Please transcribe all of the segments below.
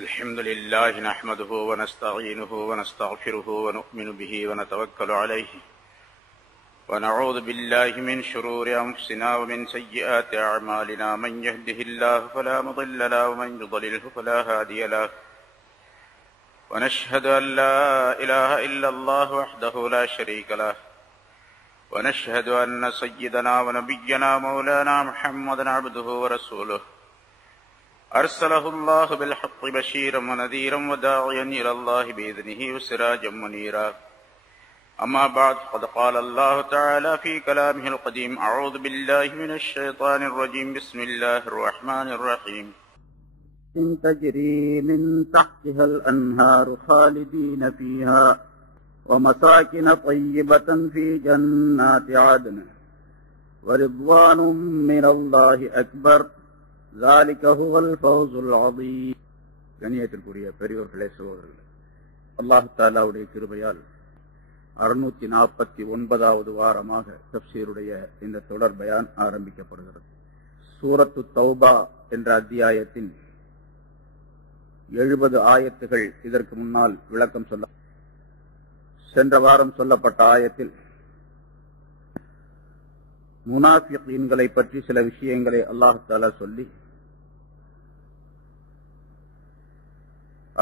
الحمد لله نحمده ونستعينه ونستغفره ونؤمن به ونتوكل عليه ونعوذ بالله من شرور أنفسنا ومن سيئات أعمالنا من يهده الله فلا مضل له ومن يضلله فلا هادي له ونشهد أن لا إله إلا الله وحده لا شريك له ونشهد أن سيدنا ونبينا مولانا محمدا عبده ورسوله أرسله الله بالحق بشيرا ونذيرا وداعيا إلى الله بإذنه وسراجا منيرا أما بعد قد قال الله تعالى في كلامه القديم أعوذ بالله من الشيطان الرجيم بسم الله الرحمن الرحيم إن تجري من تحتها الأنهار خالدين فيها ومساكن طيبة في جنات عدن ورضوان من الله أكبر ذلك هو الفوز العظيم. கண்ணியத்திற்குரிய பெரியோர்களே, சகோதரர்களே, அல்லாஹ் தஆலாவுடைய கிருபையால் 649வது வாரமாக தஃப்சீருடைய இந்த தொடர் பயான் ஆரம்பிக்கப்படுகிறது. சூரத்து தௌபா என்ற அத்தியாயத்தின் 70 ஆயத்துகள் இதற்கு முன்னால் விளக்கம் சொல்ல, சென்ற வாரம் சொல்லப்பட்ட ஆயத்தில் முனாஃபிகீன்களை பற்றி சில விஷயங்களை அல்லாஹ் தஆலா சொல்லி,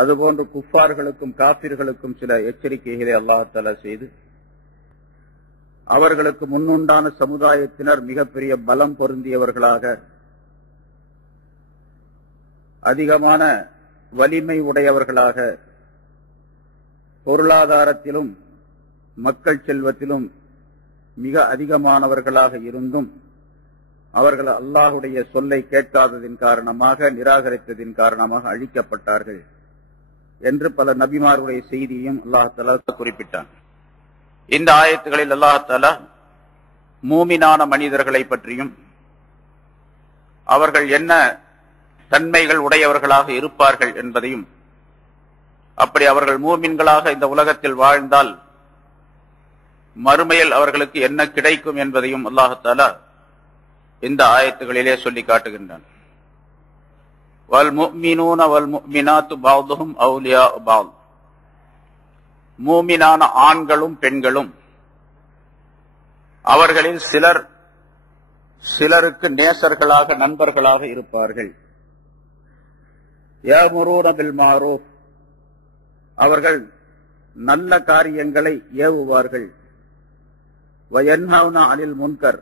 அதுபோன்று குஃபார்களுக்கும் காபிர்களுக்கும் சில எச்சரிக்கைகளை அல்லாஹ் தஆலா செய்து, அவர்களுக்கு முன்னுண்டான சமுதாயத்தினர் மிகப்பெரிய பலம் பொருந்தியவர்களாக, அதிகமான வலிமை உடையவர்களாக, பொருளாதாரத்திலும் மக்கள் செல்வத்திலும் மிக அதிகமானவர்களாக இருந்தும் அவர்கள் அல்லாஹுடைய சொல்லை கேட்காததின் காரணமாக, நிராகரித்ததின் காரணமாக அழிக்கப்பட்டார்கள் என்று பல நபிமாருடைய செய்தியையும் அல்லாஹ் தஆலா குறிப்பிட்டான். இந்த ஆயத்துகளில் அல்லாஹ் தஆலா மூமினான மனிதர்களை பற்றியும் அவர்கள் என்ன தன்மைகள் உடையவர்களாக இருப்பார்கள் என்பதையும், அப்படி அவர்கள் மூமின்களாக இந்த உலகத்தில் வாழ்ந்தால் மறுமையில் அவர்களுக்கு என்ன கிடைக்கும் என்பதையும் அல்லாஹ் தஆலா இந்த ஆயத்துகளிலே சொல்லி காட்டுகின்றான். வல் முஃமினூன வல் முஃமினாத்து பஅதுஹும் அவுலியாஉ பஅத். மூமினான ஆண்களும் பெண்களும் அவர்களில் சிலருக்கு நேசர்களாக, நண்பர்களாக இருப்பார்கள். யஅமுரூன பில் மஅரூஃப். அவர்கள் நல்ல காரியங்களை ஏவுவார்கள். வயன்ஹவுன அனில் முன்கர்.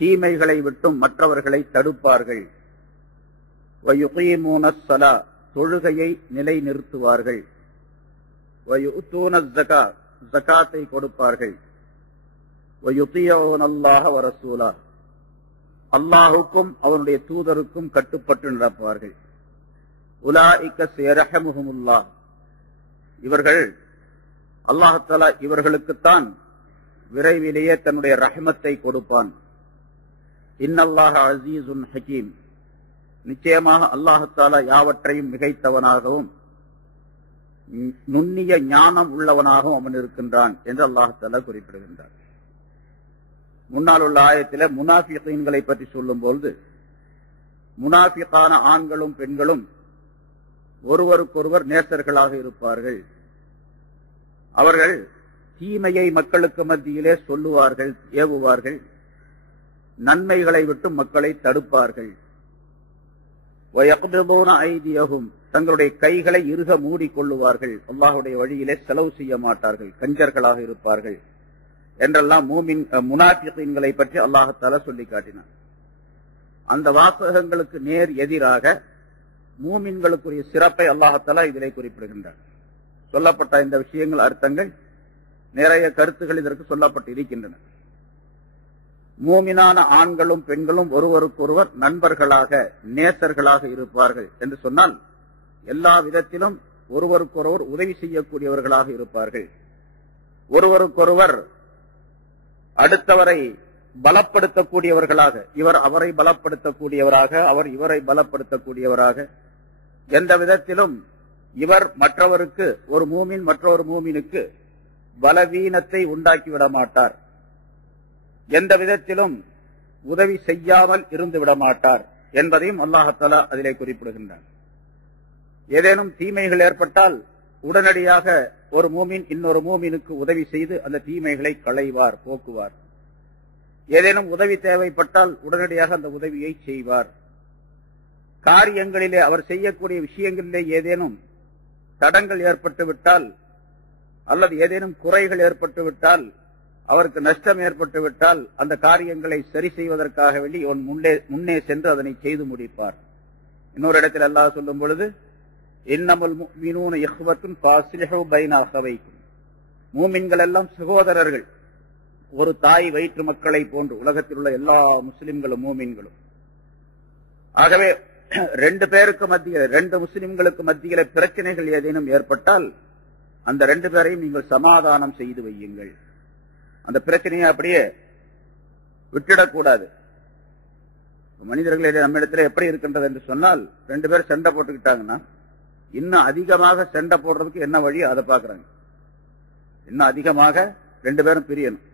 தீமைகளை விட்டும் மற்றவர்களை தடுப்பார்கள். வயுகீமூனஸ் ஸலா. தொழுகையை நிலைநிறுத்துவார்கள். வயுத்தூனஸ் ஸகாத். ஸகாத்தை கொடுப்பார்கள். வயுதீஊனல்லாஹ வ ரசூலா. அல்லாஹ்வுக்கும் அவனுடைய தூதருக்கும் கட்டுப்பட்டு நடப்பார்கள். உலாயிக ஸயர்ஹமுஹுமுல்லாஹ். இவர்கள், அல்லாஹ் தஆலா இவர்களுக்குத்தான் விரைவிலேயே தன்னுடைய ரஹ்மத்தை கொடுப்பான். இன்னல்லாஹ அஸீஸுன் ஹகீம். நிச்சயமாக அல்லாஹ் தஆலா யாவற்றையும் மிகைத்தவனாகவும் நுண்ணிய ஞானம் உள்ளவனாகவும் அவன் இருக்கின்றான் என்று அல்லாஹ் தஆலா குறிப்பிடுகின்றான். முன்னால் உள்ள ஆயத்திலே முனாஃபிகீன்களை பற்றி சொல்லும்போது, முனாஃபிகான ஆண்களும் பெண்களும் ஒருவருக்கொருவர் நேசர்களாக இருப்பார்கள். அவர்கள் தீமையை மக்களுக்கு மத்தியிலே சொல்லுவார்கள், ஏவுவார்கள். நன்மைகளை விட்டு மக்களை தடுப்பார்கள். வயக்பிதூன ஐதியஹும். தங்களுடைய கைகளை இறுக மூடிக்கொள்ளுவார்கள். அல்லாஹ்வுடைய வழியிலே செலவு செய்ய மாட்டார்கள், கஞ்சர்களாக இருப்பார்கள் என்றெல்லாம் முனாஃபிகீன்களை பற்றி அல்லாஹ் தஆலா சொல்லி காட்டினான். அந்த வாசகங்களுக்கு நேர் எதிராக மூமின்களுக்குரிய சிறப்பை அல்லாஹ் தஆலா இதிலே குறிப்பிடுகின்றார். சொல்லப்பட்ட இந்த விஷயங்கள், அர்த்தங்கள், நிறைய கருத்துகள் இதற்கு சொல்லப்பட்டு இருக்கின்றன. மூமினான ஆண்களும் பெண்களும் ஒருவருக்கொருவர் நண்பர்களாக, நேசர்களாக இருப்பார்கள் என்று சொன்னால், எல்லா விதத்திலும் ஒருவருக்கொருவர் உதவி செய்யக்கூடியவர்களாக இருப்பார்கள். ஒருவருக்கொருவர் அடுத்தவரை பலப்படுத்தக்கூடியவர்களாக, இவர் அவரை பலப்படுத்தக்கூடியவராக, அவர் இவரை பலப்படுத்தக்கூடியவராக, எந்த விதத்திலும் இவர் மற்றவருக்கு, ஒரு மூமின் மற்றொரு மூமினுக்கு பலவீனத்தை உண்டாக்கிவிட மாட்டார். எந்த விதத்திலும் உதவி செய்யாமல் இருந்து விட மாட்டார் என்பதையும் அல்லாஹ் தஆலா அதிலே குறிப்பிடுகின்றார். ஏதேனும் தீமைகள் ஏற்பட்டால் உடனடியாக ஒரு மூமின் இன்னொரு மூமினுக்கு உதவி செய்து அந்த தீமைகளை களைவார், போக்குவார். ஏதேனும் உதவி தேவைப்பட்டால் உடனடியாக அந்த உதவியை செய்வார். காரியங்களிலே அவர் செய்யக்கூடிய விஷயங்களிலே ஏதேனும் தடங்கள் ஏற்பட்டுவிட்டால் அல்லது ஏதேனும் குறைகள் ஏற்பட்டுவிட்டால், அவருக்கு நஷ்டம் ஏற்பட்டுவிட்டால் அந்த காரியங்களை சரி செய்வதற்காக வேண்டி முன்னே சென்று அதனை செய்து முடிப்பார். இன்னொரு இடத்தில் அல்லாஹ் சொல்லும் பொழுது, இன்னமல் முஃமினூன இஹ்வத்துன் ஃபாஸ்லிஹு பைன அஹவைக்கும், மூமின்கள் எல்லாம் சகோதரர்கள், ஒரு தாய் வயிற்று மக்களை போன்று உலகத்தில் உள்ள எல்லா முஸ்லிம்களும் மூமின்களும். ஆகவே ரெண்டு பேருக்கு மத்தியில், ரெண்டு முஸ்லிம்களுக்கு மத்தியில பிரச்சனைகள் ஏதேனும் ஏற்பட்டால் அந்த ரெண்டு பேரையும் நீங்கள் சமாதானம் செய்து வையுங்கள். அந்த பிரச்சனையை அப்படியே விட்டுடக்கூடாது. மனிதர்கள் நம்ம இடத்துல எப்படி இருக்கின்றது என்று சொன்னால், ரெண்டு பேரும் சண்டை போட்டுக்கிட்டாங்கன்னா இன்னும் அதிகமாக சண்டை போடுறதுக்கு என்ன வழி அதை பாக்குறாங்க. இன்னும் அதிகமாக ரெண்டு பேரும் பிரியணும்,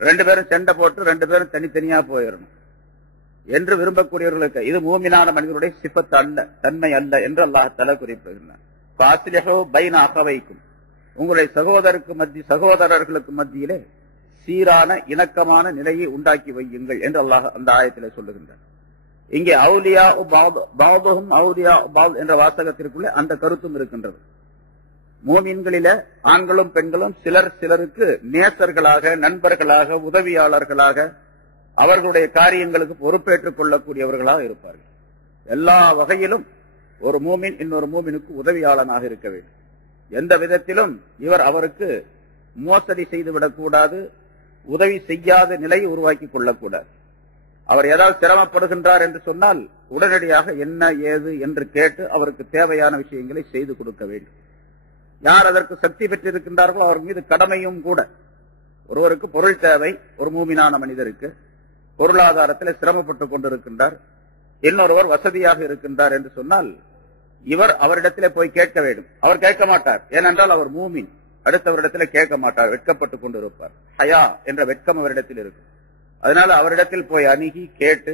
ரெண்டு பேரும் சண்டை போட்டு ரெண்டு பேரும் தனித்தனியா போயிடணும் என்று விரும்பக்கூடியவர்களுக்கு இது மூமினான மனிதனுடைய சிபத்து அல்ல, தன்மை அல்ல என்று அல்லாஹ் தஆலா குறிப்பிடுகிறார். ஃபாஸ்லிஹு பைன அஹவைக்கும், உங்களுடைய சகோதரர்களுக்கு மத்தியிலே சீரான இணக்கமான நிலையை உண்டாக்கி வையுங்கள் என்று அல்லாஹ் அந்த ஆயத்திலே சொல்லுகின்றார். இங்கே அவுலியா பாதுஹும் அவுலியா பாத் என்ற வாசகத்திற்குள்ளே அந்த கருத்தும் இருக்கின்றது. மூமின்களில ஆண்களும் பெண்களும் சிலர் சிலருக்கு நேசர்களாக, நண்பர்களாக, உதவியாளர்களாக, அவர்களுடைய காரியங்களுக்கு பொறுப்பேற்றுக் கொள்ளக்கூடியவர்களாக இருப்பார்கள். எல்லா வகையிலும் ஒரு மூமின் இன்னொரு மூமினுக்கு உதவியாளனாக இருக்க வேண்டும். எந்த விதத்திலும் இவர் அவருக்கு மோசடி செய்துவிடக்கூடாது, உதவி செய்யாத நிலையை உருவாக்கி கொள்ளக்கூடாது. அவர் ஏதாவது சிரமப்படுகின்றார் என்று சொன்னால் உடனடியாக என்ன ஏது என்று கேட்டு அவருக்கு தேவையான விஷயங்களை செய்து கொடுக்க வேண்டும். யார் அதற்கு சக்தி பெற்றிருக்கின்றார்களோ அவர் மீது கடமையும் கூட. ஒருவருக்கு பொருள் தேவை, ஒரு மூமினான மனிதருக்கு பொருளாதாரத்தில் சிரமப்பட்டுக் கொண்டிருக்கின்றார், இன்னொருவர் வசதியாக இருக்கின்றார் என்று சொன்னால் இவர் அவரிடத்திலே போய் கேட்க வேண்டும். அவர் கேட்க மாட்டார், ஏனென்றால் அவர் மூமின். அடுத்தவரிடத்தில் கேட்க மாட்டார், வெட்கப்பட்டுக் கொண்டிருப்பார். ஹயா என்ற வெட்கம் அவரிடத்தில் இருக்கும். அதனால அவரிடத்தில் போய் அணுகி கேட்டு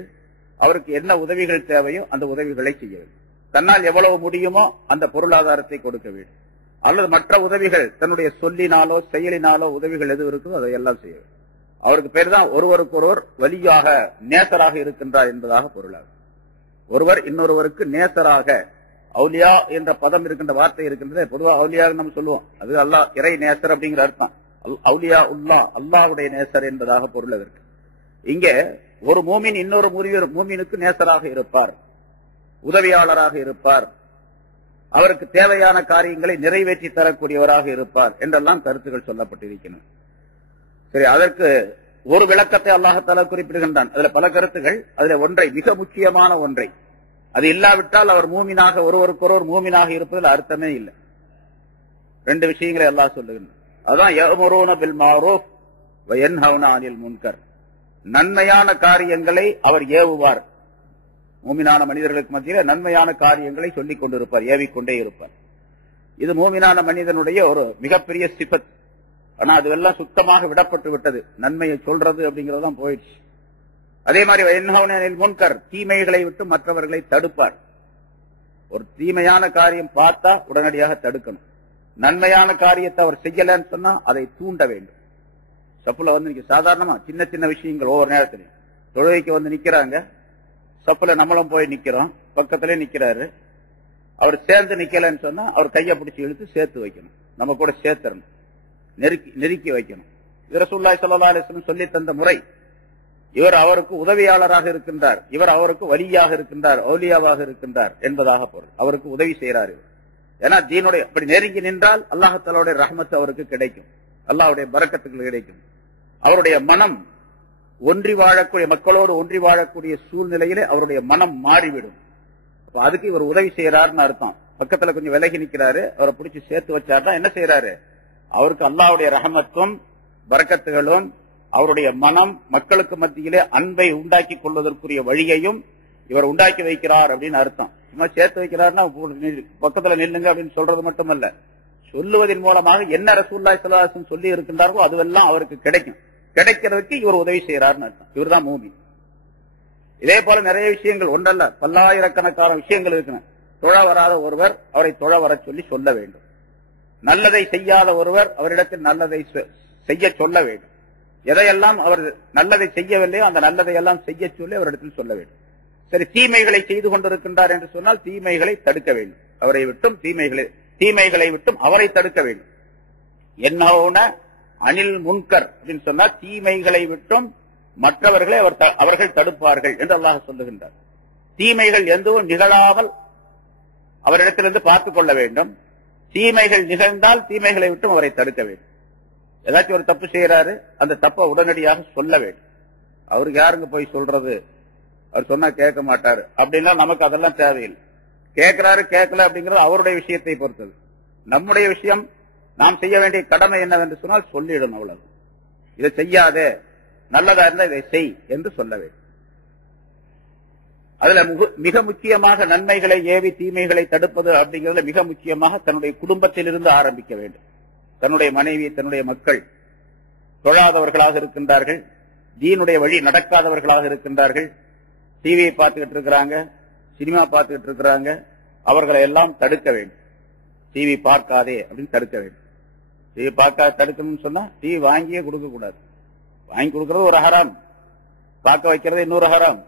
அவருக்கு என்ன உதவிகள் தேவையோ அந்த உதவிகளை செய்ய வேண்டும். தன்னால் எவ்வளவு முடியுமோ அந்த பொருளாதாரத்தை கொடுக்க வேண்டும். அல்லது மற்ற உதவிகள் தன்னுடைய சொல்லினாலோ செயலினாலோ உதவிகள் எது இருக்குதோ அதையெல்லாம் செய்ய வேண்டும். அவருக்கு பேர் தான் ஒருவருக்கொருவர் வலியாக நேசராக இருக்கின்றார் என்பதாக பொருளாகும். ஒருவர் இன்னொருவருக்கு நேசராக, அவுலியா என்ற பதம் இருக்கின்ற வார்த்தை இருக்கின்றது. பொதுவாக அவுலியாக நம்ம சொல்லுவோம், அது அல்லாஹ் இறை நேசர் அப்படிங்கிற அர்த்தம். அவுலியா உல்லா, அல்லாஹ்வுடைய நேசர் என்பதாக பொருள் அதற்கு. இங்கே ஒரு மூமின் இன்னொரு மூமினுக்கு நேசராக இருப்பார், உதவியாளராக இருப்பார், அவருக்கு தேவையான காரியங்களை நிறைவேற்றி தரக்கூடியவராக இருப்பார் என்றெல்லாம் கருத்துக்கள் சொல்லப்பட்டிருக்கின்றன. சரி, அதற்கு ஒரு விளக்கத்தை அல்லாஹ் தஆலா குறிப்பிடுகின்றான். அதுல பல கருத்துகள், அதுல ஒன்றை, மிக முக்கியமான ஒன்றை, அது இல்லாவிட்டால் அவர் மூமினாக, ஒருவருக்கொருவர் மூமினாக இருப்பதில் அர்த்தமே இல்லை. ரெண்டு விஷயங்களை அல்லாஹ் சொல்லுகின்றான். அதான் யஅமுரூன பில் மஅரூஃப் வ யன்ஹவுன அனில் முன்கர். நன்மையான காரியங்களை அவர் ஏவுவார். மூமினான மனிதர்களுக்கு மத்தியில் நன்மையான காரியங்களை சொல்லிக் கொண்டிருப்பார், ஏவிக்கொண்டே இருப்பார். இது மூமினான மனிதனுடைய ஒரு மிகப்பெரிய சிபத். ஆனா அதுவெல்லாம் சுத்தமாக விடப்பட்டு விட்டது. நன்மையை சொல்றது அப்படிங்கறதுதான் போயிடுச்சு. அதே மாதிரி யன்ஹவுன அனில் முன்கர், தீமைகளை விட்டு மற்றவர்களை தடுப்பார். ஒரு தீமையான காரியம் பார்த்தா உடனடியாக தடுக்கணும். நன்மையான காரியத்தை அவர் செய்யலன்னு சொன்னா அதை தூண்ட வேண்டும். சப்புல வந்து சாதாரணமா சின்ன சின்ன விஷயங்கள் ஒவ்வொரு நேரத்திலையும் தொழுகைக்கு வந்து நிக்கிறாங்க, சப்புல நம்மளும் போய் நிக்கிறோம், பக்கத்திலே நிக்கிறாரு, அவர் சேர்ந்து நிக்கலன்னு சொன்னா அவர் கையை பிடிச்சி இழுத்து சேர்த்து வைக்கணும், நம்ம கூட சேர்த்தரணும், நெருக்கி வைக்கணும். இது ரசூலுல்லாஹி ஸல்லல்லாஹு அலைஹி வஸல்லம் சொல்லி தந்த முறை. இவர் அவருக்கு உதவியாளராக இருக்கின்றார், இவர் அவருக்கு வலியாக இருக்கின்றார், அவுலியாவாக இருக்கின்றார் என்பதாக பொருள். அவருக்கு உதவி செய்யறாரு. ஏன்னா தீனுடைய அப்படி நெருங்கி நின்றால் அல்லாஹ் தஆலாவுடைய ரஹ்மத் அவருக்கு கிடைக்கும், அல்லாஹ்வுடைய பரக்கத்துகள் கிடைக்கும். அவருடைய மனம் ஒன்றி வாழக்கூடிய, மக்களோடு ஒன்றி வாழக்கூடிய சூழ்நிலையிலே அவருடைய மனம் மாறிவிடும். அதுக்கு இவர் உதவி செய்யறாருன்னு அர்த்தம். பக்கத்துல கொஞ்சம் விலகி நிக்கிறாரு, அவரை பிடிச்சி சேர்த்து வச்சாருன்னா என்ன செய்யறாரு, அவருக்கு அல்லாஹ்வுடைய ரஹமத்தும் பரக்கத்துகளும், அவருடைய மனம் மக்களுக்கு மத்தியிலே அன்பை உண்டாக்கி கொள்வதற்குரிய வழியையும் இவர் உண்டாக்கி வைக்கிறார் அப்படின்னு அர்த்தம். சும்மா சேர்த்து வைக்கிறாருன்னா பக்கத்துல நில்லுங்க அப்படின்னு சொல்றது மட்டுமல்ல, சொல்லுவதன் மூலமாக என்ன ரசூலுல்லாஹி ஸல்லல்லாஹு அலைஹி வஸல்லம் சொல்லி இருக்கின்றார்களோ அதுவெல்லாம் அவருக்கு கிடைக்கும். கிடைக்கிறதுக்கு இவர் உதவி செய்யறாருன்னு அர்த்தம். இவர் தான் மூமின். இதே போல நிறைய விஷயங்கள், ஒன்றல்ல பல்லாயிரக்கணக்கான விஷயங்கள் இருக்கு. தொழ வராத ஒருவர் அவரை தொழ வர சொல்லி சொல்ல வேண்டும். நல்லதை செய்யாத ஒருவர் அவரிடத்தில் நல்லதை செய்ய சொல்ல வேண்டும். எதையெல்லாம் அவர் நல்லதை செய்யவில்லையோ அந்த நல்லதை எல்லாம் செய்ய சொல்லி அவரிடத்தில் சொல்ல வேண்டும். சரி, தீமைகளை செய்து கொண்டிருக்கின்றார் என்று சொன்னால் தீமைகளை தடுக்க வேண்டும். அவரை விட்டும் தீமைகளை விட்டும் அவரை தடுக்க வேண்டும். என்ன அனில் முன்கர் அப்படின்னு சொன்னால் தீமைகளை விட்டும் மற்றவர்களை அவர்கள் தடுப்பார்கள் என்று அல்லாஹ் சொல்லுகின்றார். தீமைகள் எதுவும் நிகழாமல் அவரிடத்திலிருந்து பார்த்துக் கொள்ள வேண்டும். தீமைகள் நிகழ்ந்தால் தீமைகளை விட்டும் அவரை தடுக்க வேண்டும். ஏதாச்சும் ஒரு தப்பு செய்யறாரு, அந்த தப்பை உடனடியாக சொல்ல வேண்டும். அவருக்கு யாருங்க போய் சொல்றது, அவர் சொன்னா கேட்க மாட்டாரு அப்படின்னா நமக்கு அதெல்லாம் தேவையில்லை. கேட்கிறாரு கேட்கல அப்படிங்கிறது அவருடைய விஷயத்தை பொறுத்தது. நம்முடைய விஷயம், நாம் செய்ய வேண்டிய கடமை என்னவென்று சொன்னால் சொல்லிடணும். அவ்வளவு, இதை செய்யாதே, நல்லதா இருந்தா இதை செய் என்று சொல்ல வேண்டும். அதுல மிக முக்கியமாக நன்மைகளை ஏவி தீமைகளை தடுப்பது அப்படிங்கிறதுல மிக முக்கியமாக தன்னுடைய குடும்பத்திலிருந்து ஆரம்பிக்க வேண்டும். தன்னுடைய மனைவி, தன்னுடைய மக்கள் தொழாதவர்களாக இருக்கின்றார்கள், தீனுடைய வழி நடக்காதவர்களாக இருக்கின்றார்கள், டிவியை பார்த்துக்கிட்டு இருக்கிறாங்க, சினிமா பார்த்துக்கிட்டு இருக்கிறாங்க, அவர்களை எல்லாம் தடுக்க வேண்டும். டிவி பார்க்காதே அப்படின்னு தடுக்க வேண்டும். டிவி பார்க்காத தடுக்கணும்னு சொன்னா டிவி வாங்கியே கொடுக்க கூடாது. வாங்கி கொடுக்கறது ஒரு ஹராம், பார்க்க வைக்கிறது இன்னொரு ஹராம்.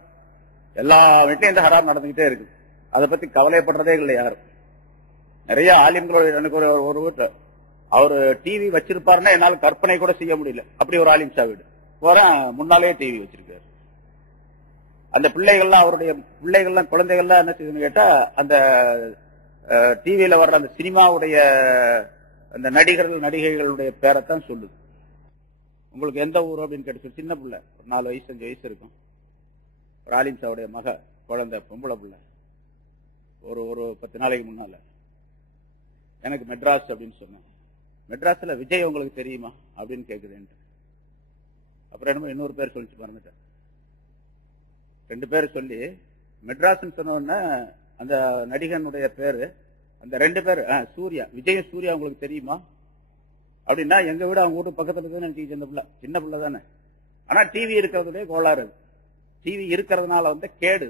எல்லா வீட்லயும் இந்த ஹராம் நடந்துகிட்டே இருக்கு. அதை பத்தி கவலைப்படுறதே இல்லை யாரும். நிறைய ஆலிம்களோட, எனக்கு ஒரு வீட்டு அவரு டிவி வச்சிருப்பாருன்னா என்னால கற்பனை கூட செய்ய முடியல. அப்படி ஒரு ஆலிம் ஷா வீடு போறேன், முன்னாலே டிவி வச்சிருக்காரு. அந்த பிள்ளைகள்லாம், அவருடைய பிள்ளைகள்லாம், குழந்தைகள்லாம் என்ன செய்யுதுன்னு கேட்டா, அந்த டிவியில வர்ற அந்த சினிமாவுடைய அந்த நடிகர்கள் நடிகைகளுடைய பேரைத்தான் சொல்லுது. உங்களுக்கு எந்த ஊர் அப்படின்னு கேட்டு, சின்ன பிள்ளை, 4 வயசு 5 வயசு இருக்கும், ஒரு ஆலிம் ஷாவுடைய மக குழந்தை, பொம்பளை பிள்ளை, ஒரு 10 நாளைக்கு முன்னால எனக்கு மெட்ராஸ் அப்படின்னு சொன்னேன். மெட்ராஸ்ல விஜய் உங்களுக்கு தெரியுமா அப்படின்னு கேக்குது. அப்புறம் என்னமோ இன்னொரு பேர் சொல்லிச்சு மறந்துட்டேன். 2 பேர் சொல்லி மெட்ராஸ் சொன்ன உடனே அந்த நடிகனுடைய பேரு, அந்த 2 பேர் சூர்யா, விஜய் சூர்யா உங்களுக்கு தெரியுமா அப்படின்னா, எங்க வீடு அவங்க வீட்டு பக்கத்துல இருக்குன்னு சின்ன பிள்ளை தானே. ஆனா டிவி இருக்கிறதுலே கோளாறு. டிவி இருக்கிறதுனால கேடு.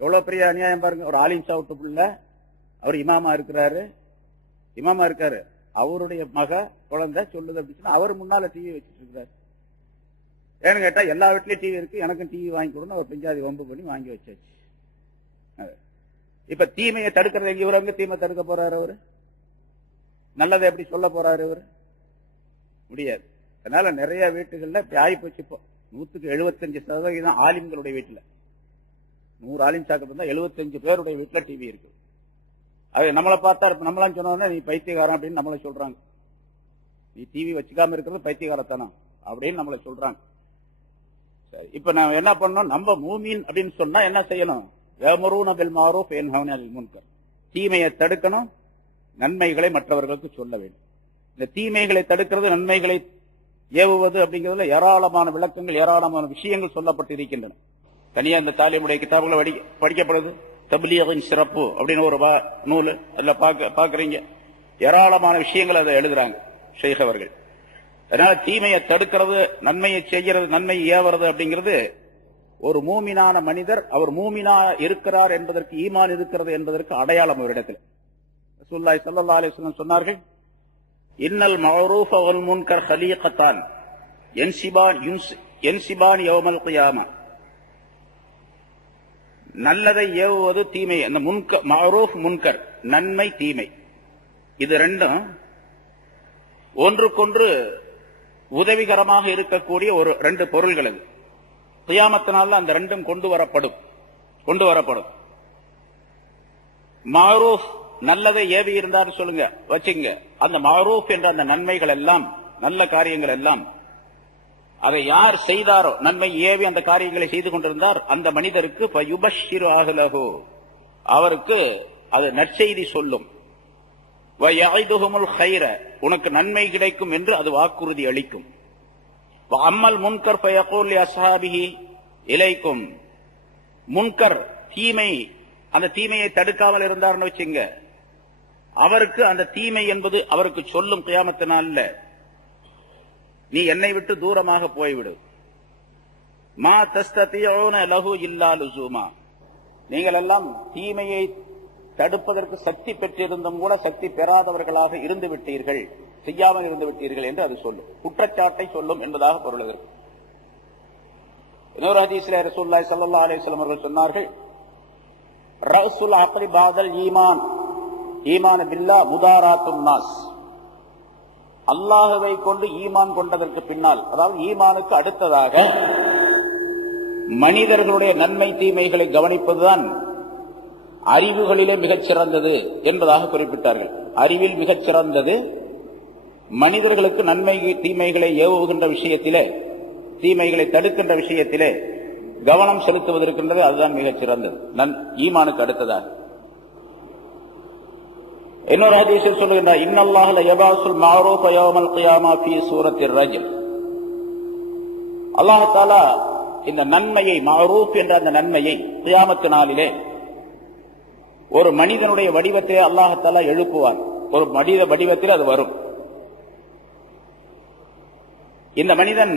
எவ்வளவு பெரிய அநியாயம் பாருங்க. ஒரு ஆலிம் ஷா விட்டு பிள்ளை, அவர் இமாமா இருக்காரு, அவருடைய மக குழந்தை சொல்லுது அப்படின்னு அவர் முன்னால டிவி வச்சுட்டு இருக்காரு. ஏன்னு கேட்டா எல்லா வீட்லயும் டிவி இருக்கு, எனக்கும் டிவி வாங்கி கொடுன்னு அவர் பெஞ்சாதி வம்பு பண்ணி வாங்கி வச்சாச்சு. இப்ப தீமையை தடுக்கிறது எங்க? இவரங்க தீமை தடுக்க போறாரு, அவரு நல்லதை எப்படி சொல்ல போறாரு? இவரு முடியாது. அதனால நிறைய வீட்டுகள்ல இப்படி ஆகி போச்சு. இப்போ 175% ஆலிம்களுடைய வீட்டுல, 100 ஆலிம் சாக்கு இருந்தா 75 பேருடைய வீட்டுல டிவி இருக்கு. அது நம்மளை பார்த்தா நம்மளாம் சொன்னோம்னா நீ பைத்தியகாரம் அப்படின்னு நம்மளை சொல்றாங்க. நீ டிவி வச்சுக்காம இருக்கிறது பைத்தியகாரத்தானா அப்படின்னு நம்மளை சொல்றாங்க. சரி, இப்ப நான் என்ன பண்ணோம்? நம்ம மூமின் அப்படின்னு சொன்னா என்ன செய்யணும்? யஅமுரூன பில் மஅரூஃப் வயன்ஹவுன அனில் முன்கர். தீமையை தடுக்கணும், நன்மைகளை மற்றவர்களுக்கு சொல்ல வேண்டும். இந்த தீமைகளை தடுக்கிறது, நன்மைகளை ஏவுவது அப்படிங்கிறதுல ஏராளமான விளக்கங்கள், ஏராளமான விஷயங்கள் சொல்லப்பட்டு இருக்கின்றன. தனியா இந்த தாலிமுடைய கிதாபுகளை படிக்கப்படுது. தப்லீகின் சிறப்பு அப்படின்னு ஒரு நூல், அதுல பாக்குறீங்க, ஏராளமான விஷயங்கள் அதை எழுதுறாங்க ஷேக் அவர்கள். அதனால தீமையை தடுக்கிறது, நன்மையை செய்யறது, நன்மையை ஏவுறது அப்படிங்கிறது ஒரு மூமினான மனிதர், அவர் மூமினா இருக்கிறார் என்பதற்கு, ஈமான் இருக்கிறது என்பதற்கு அடையாளம் அவரிடத்தில். ரசூலுல்லாஹி ஸல்லல்லாஹு அலைஹி வஸல்லம் சொன்னார்கள், இன்னல் மஅரூஃப வல் முன்கர் ஹலீகத்தான் யன்சிபான் யௌமல் கியாமா. நல்லதை ஏவுவது, தீமை, அந்த மஅரூஃப் முன்கர், நன்மை தீமை, இது ரெண்டும் ஒன்றுக்கொன்று உதவிகரமாக இருக்கக்கூடிய ஒரு 2 பொருள்கள். அது கியாமத்தினால அந்த ரெண்டும் கொண்டு வரப்படும். மஅரூஃப் நல்லதை ஏவி இருந்தார் சொல்லுங்க வச்சுங்க, அந்த மஅரூஃப் என்ற அந்த நன்மைகள் எல்லாம், நல்ல காரியங்கள் எல்லாம், அதை யார் செய்தாரோ, நன்மை ஏவி அந்த காரியங்களை செய்து கொண்டிருந்தார், அந்த மனிதருக்கு ஃபயுபஷ்ஷிரு அஹ்லஹு, அவருக்கு அது நற்செய்தி சொல்லும். வயஇதுஹுமுல் கைர, உனக்கு நன்மை கிடைக்கும் என்று அது வாக்குறுதி அளிக்கும். அம்மல் முன்கர் ஃபயகூல் லி அஸ்ஹாபிஹி இலைக்கும். முன்கர் தீமை, அந்த தீமையை தடுக்காமல் இருந்தார்னு வச்சுங்க, அவருக்கு அந்த தீமை என்பது அவருக்கு சொல்லும் கியாமத்தினால, நீ என்னை விட்டு தூரமாக போய்விடு. மா தஸ்ததியூன லஹு இல்லா லுஸூமா, நீங்கள் எல்லாம் தீமையை தடுப்பதற்கு சக்தி பெற்றிருந்தும் கூட சக்தி பெறாதவர்களாக இருந்து விட்டீர்கள், செய்யாமல் இருந்து விட்டீர்கள் என்று அது சொல்லும், குற்றச்சாட்டை சொல்லும் என்பதாக பொருள் இருக்கு. இன்னொரு ஹதீஸ்ல ரசூலுல்லாஹி ஸல்லல்லாஹு அலைஹி வஸல்லம் அவர்கள் சொன்னார்கள், ரஅஸுல் அக்லி பாதல் ஈமான், ஈமான் பில்லாஹ் முதாராத்துன் நாஸ், அல்லாஹ்வை கொண்டு ஈமான் கொண்டதற்கு பின்னால், அதாவது ஈமானுக்கு அடுத்ததாக மனிதர்களுடைய நன்மை தீமைகளை கவனிப்பதுதான் அறிவுகளிலே மிகச் சிறந்தது என்பதாக குறிப்பிட்டார்கள். அறிவில் மிகச் சிறந்தது மனிதர்களுக்கு நன்மை தீமைகளை ஏவுகின்ற விஷயத்திலே, தீமைகளை தடுக்கின்ற விஷயத்திலே கவனம் செலுத்துவது இருக்கின்றது, அதுதான் மிகச் சிறந்தது ஈமானுக்கு அடுத்ததாக. இன்னொரு ஹதீஸில் சொல்லுகின்றார், இன்னல்லாஹ லயபாசுல் மஅரூஃப யௌமல் கியாமா ஃபீ சூரத்திர் ரஜுல், அல்லாஹ் தஆலா இந்த நன்மையை, மஅரூஃப் என்ற அந்த நன்மையை கியாமத் நாளிலே ஒரு மனிதனுடைய வடிவத்தை அல்லாஹ் தஆலா எழுப்புவார். ஒரு மனித வடிவத்தில் அது வரும். இந்த மனிதன்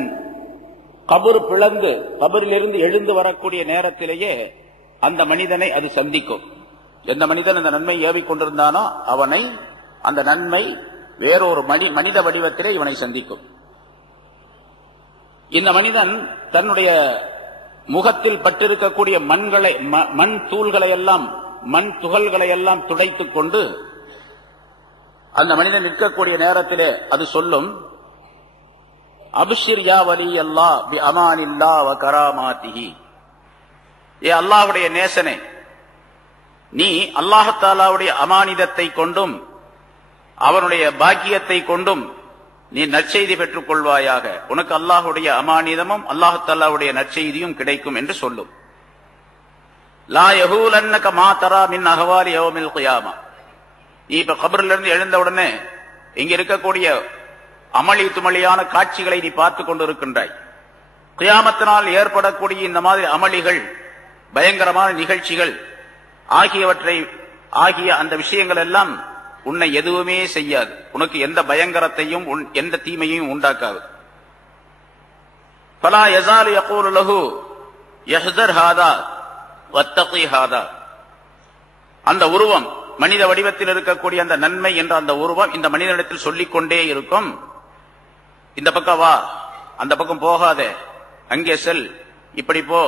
கபர் பிளந்து கபரிலிருந்து எழுந்து வரக்கூடிய நேரத்திலேயே அந்த மனிதனை அது சந்திக்கும். எந்த மனிதன் அந்த நன்மை ஏவிக் கொண்டிருந்தானோ அவனை அந்த நன்மை வேறொரு மனித வடிவத்திலே இவனை சந்திக்கும். இந்த மனிதன் தன்னுடைய முகத்தில் பட்டிருக்கக்கூடிய மண் தூள்களை எல்லாம், மண் துகள்களை எல்லாம் துடைத்துக் கொண்டு அந்த மனிதன் நிற்கக்கூடிய நேரத்திலே அது சொல்லும், அப்ஷிர் யா வலி அல்லாஹ் பி அமானில்லாஹ் வ கராமாத்திஹி, ஏ அல்லாஹ்வுடைய நேசனே, நீ அல்லாஹ் தஆலாவுடைய அமானிதத்தை கொண்டும் அவனுடைய பாக்கியத்தை கொண்டும் நீ நற்செய்தி பெற்றுக் கொள்வாயாக, உனக்கு அல்லாஹ்வுடைய அமானிதமும் அல்லாஹ் தஆலாவுடைய நற்செய்தியும் கிடைக்கும் என்று சொல்லும். லா யஹூலன்னக மா தரா மின் அஹ்வாலி யௌமில் கியாமா, நீ இப்ப கபரில் இருந்து எழுந்த உடனே இங்க இருக்கக்கூடிய அமளி துமளியான காட்சிகளை நீ பார்த்துக் கொண்டிருக்கின்றாய். கியாமத்தினால் ஏற்படக்கூடிய இந்த மாதிரி அமளிகள், பயங்கரமான நிகழ்ச்சிகள் ஆகிய அந்த விஷயங்கள் எல்லாம் உன்னை எதுவுமே செய்யாது, உனக்கு எந்த பயங்கரத்தையும் எந்த தீமையையும் உண்டாக்காது. ஃபலா யஸாலு யகூலு லஹு யஹ்தர் ஹாதா வத்தகி ஹாதா, அந்த உருவம், மனித வடிவத்தில் இருக்கக்கூடிய அந்த நன்மை என்ற அந்த உருவம் இந்த மனிதனிடத்தில் சொல்லிக்கொண்டே இருக்கும், இந்த பக்கம் வா, அந்த பக்கம் போகாதே, அங்கே செல், இப்படி போ,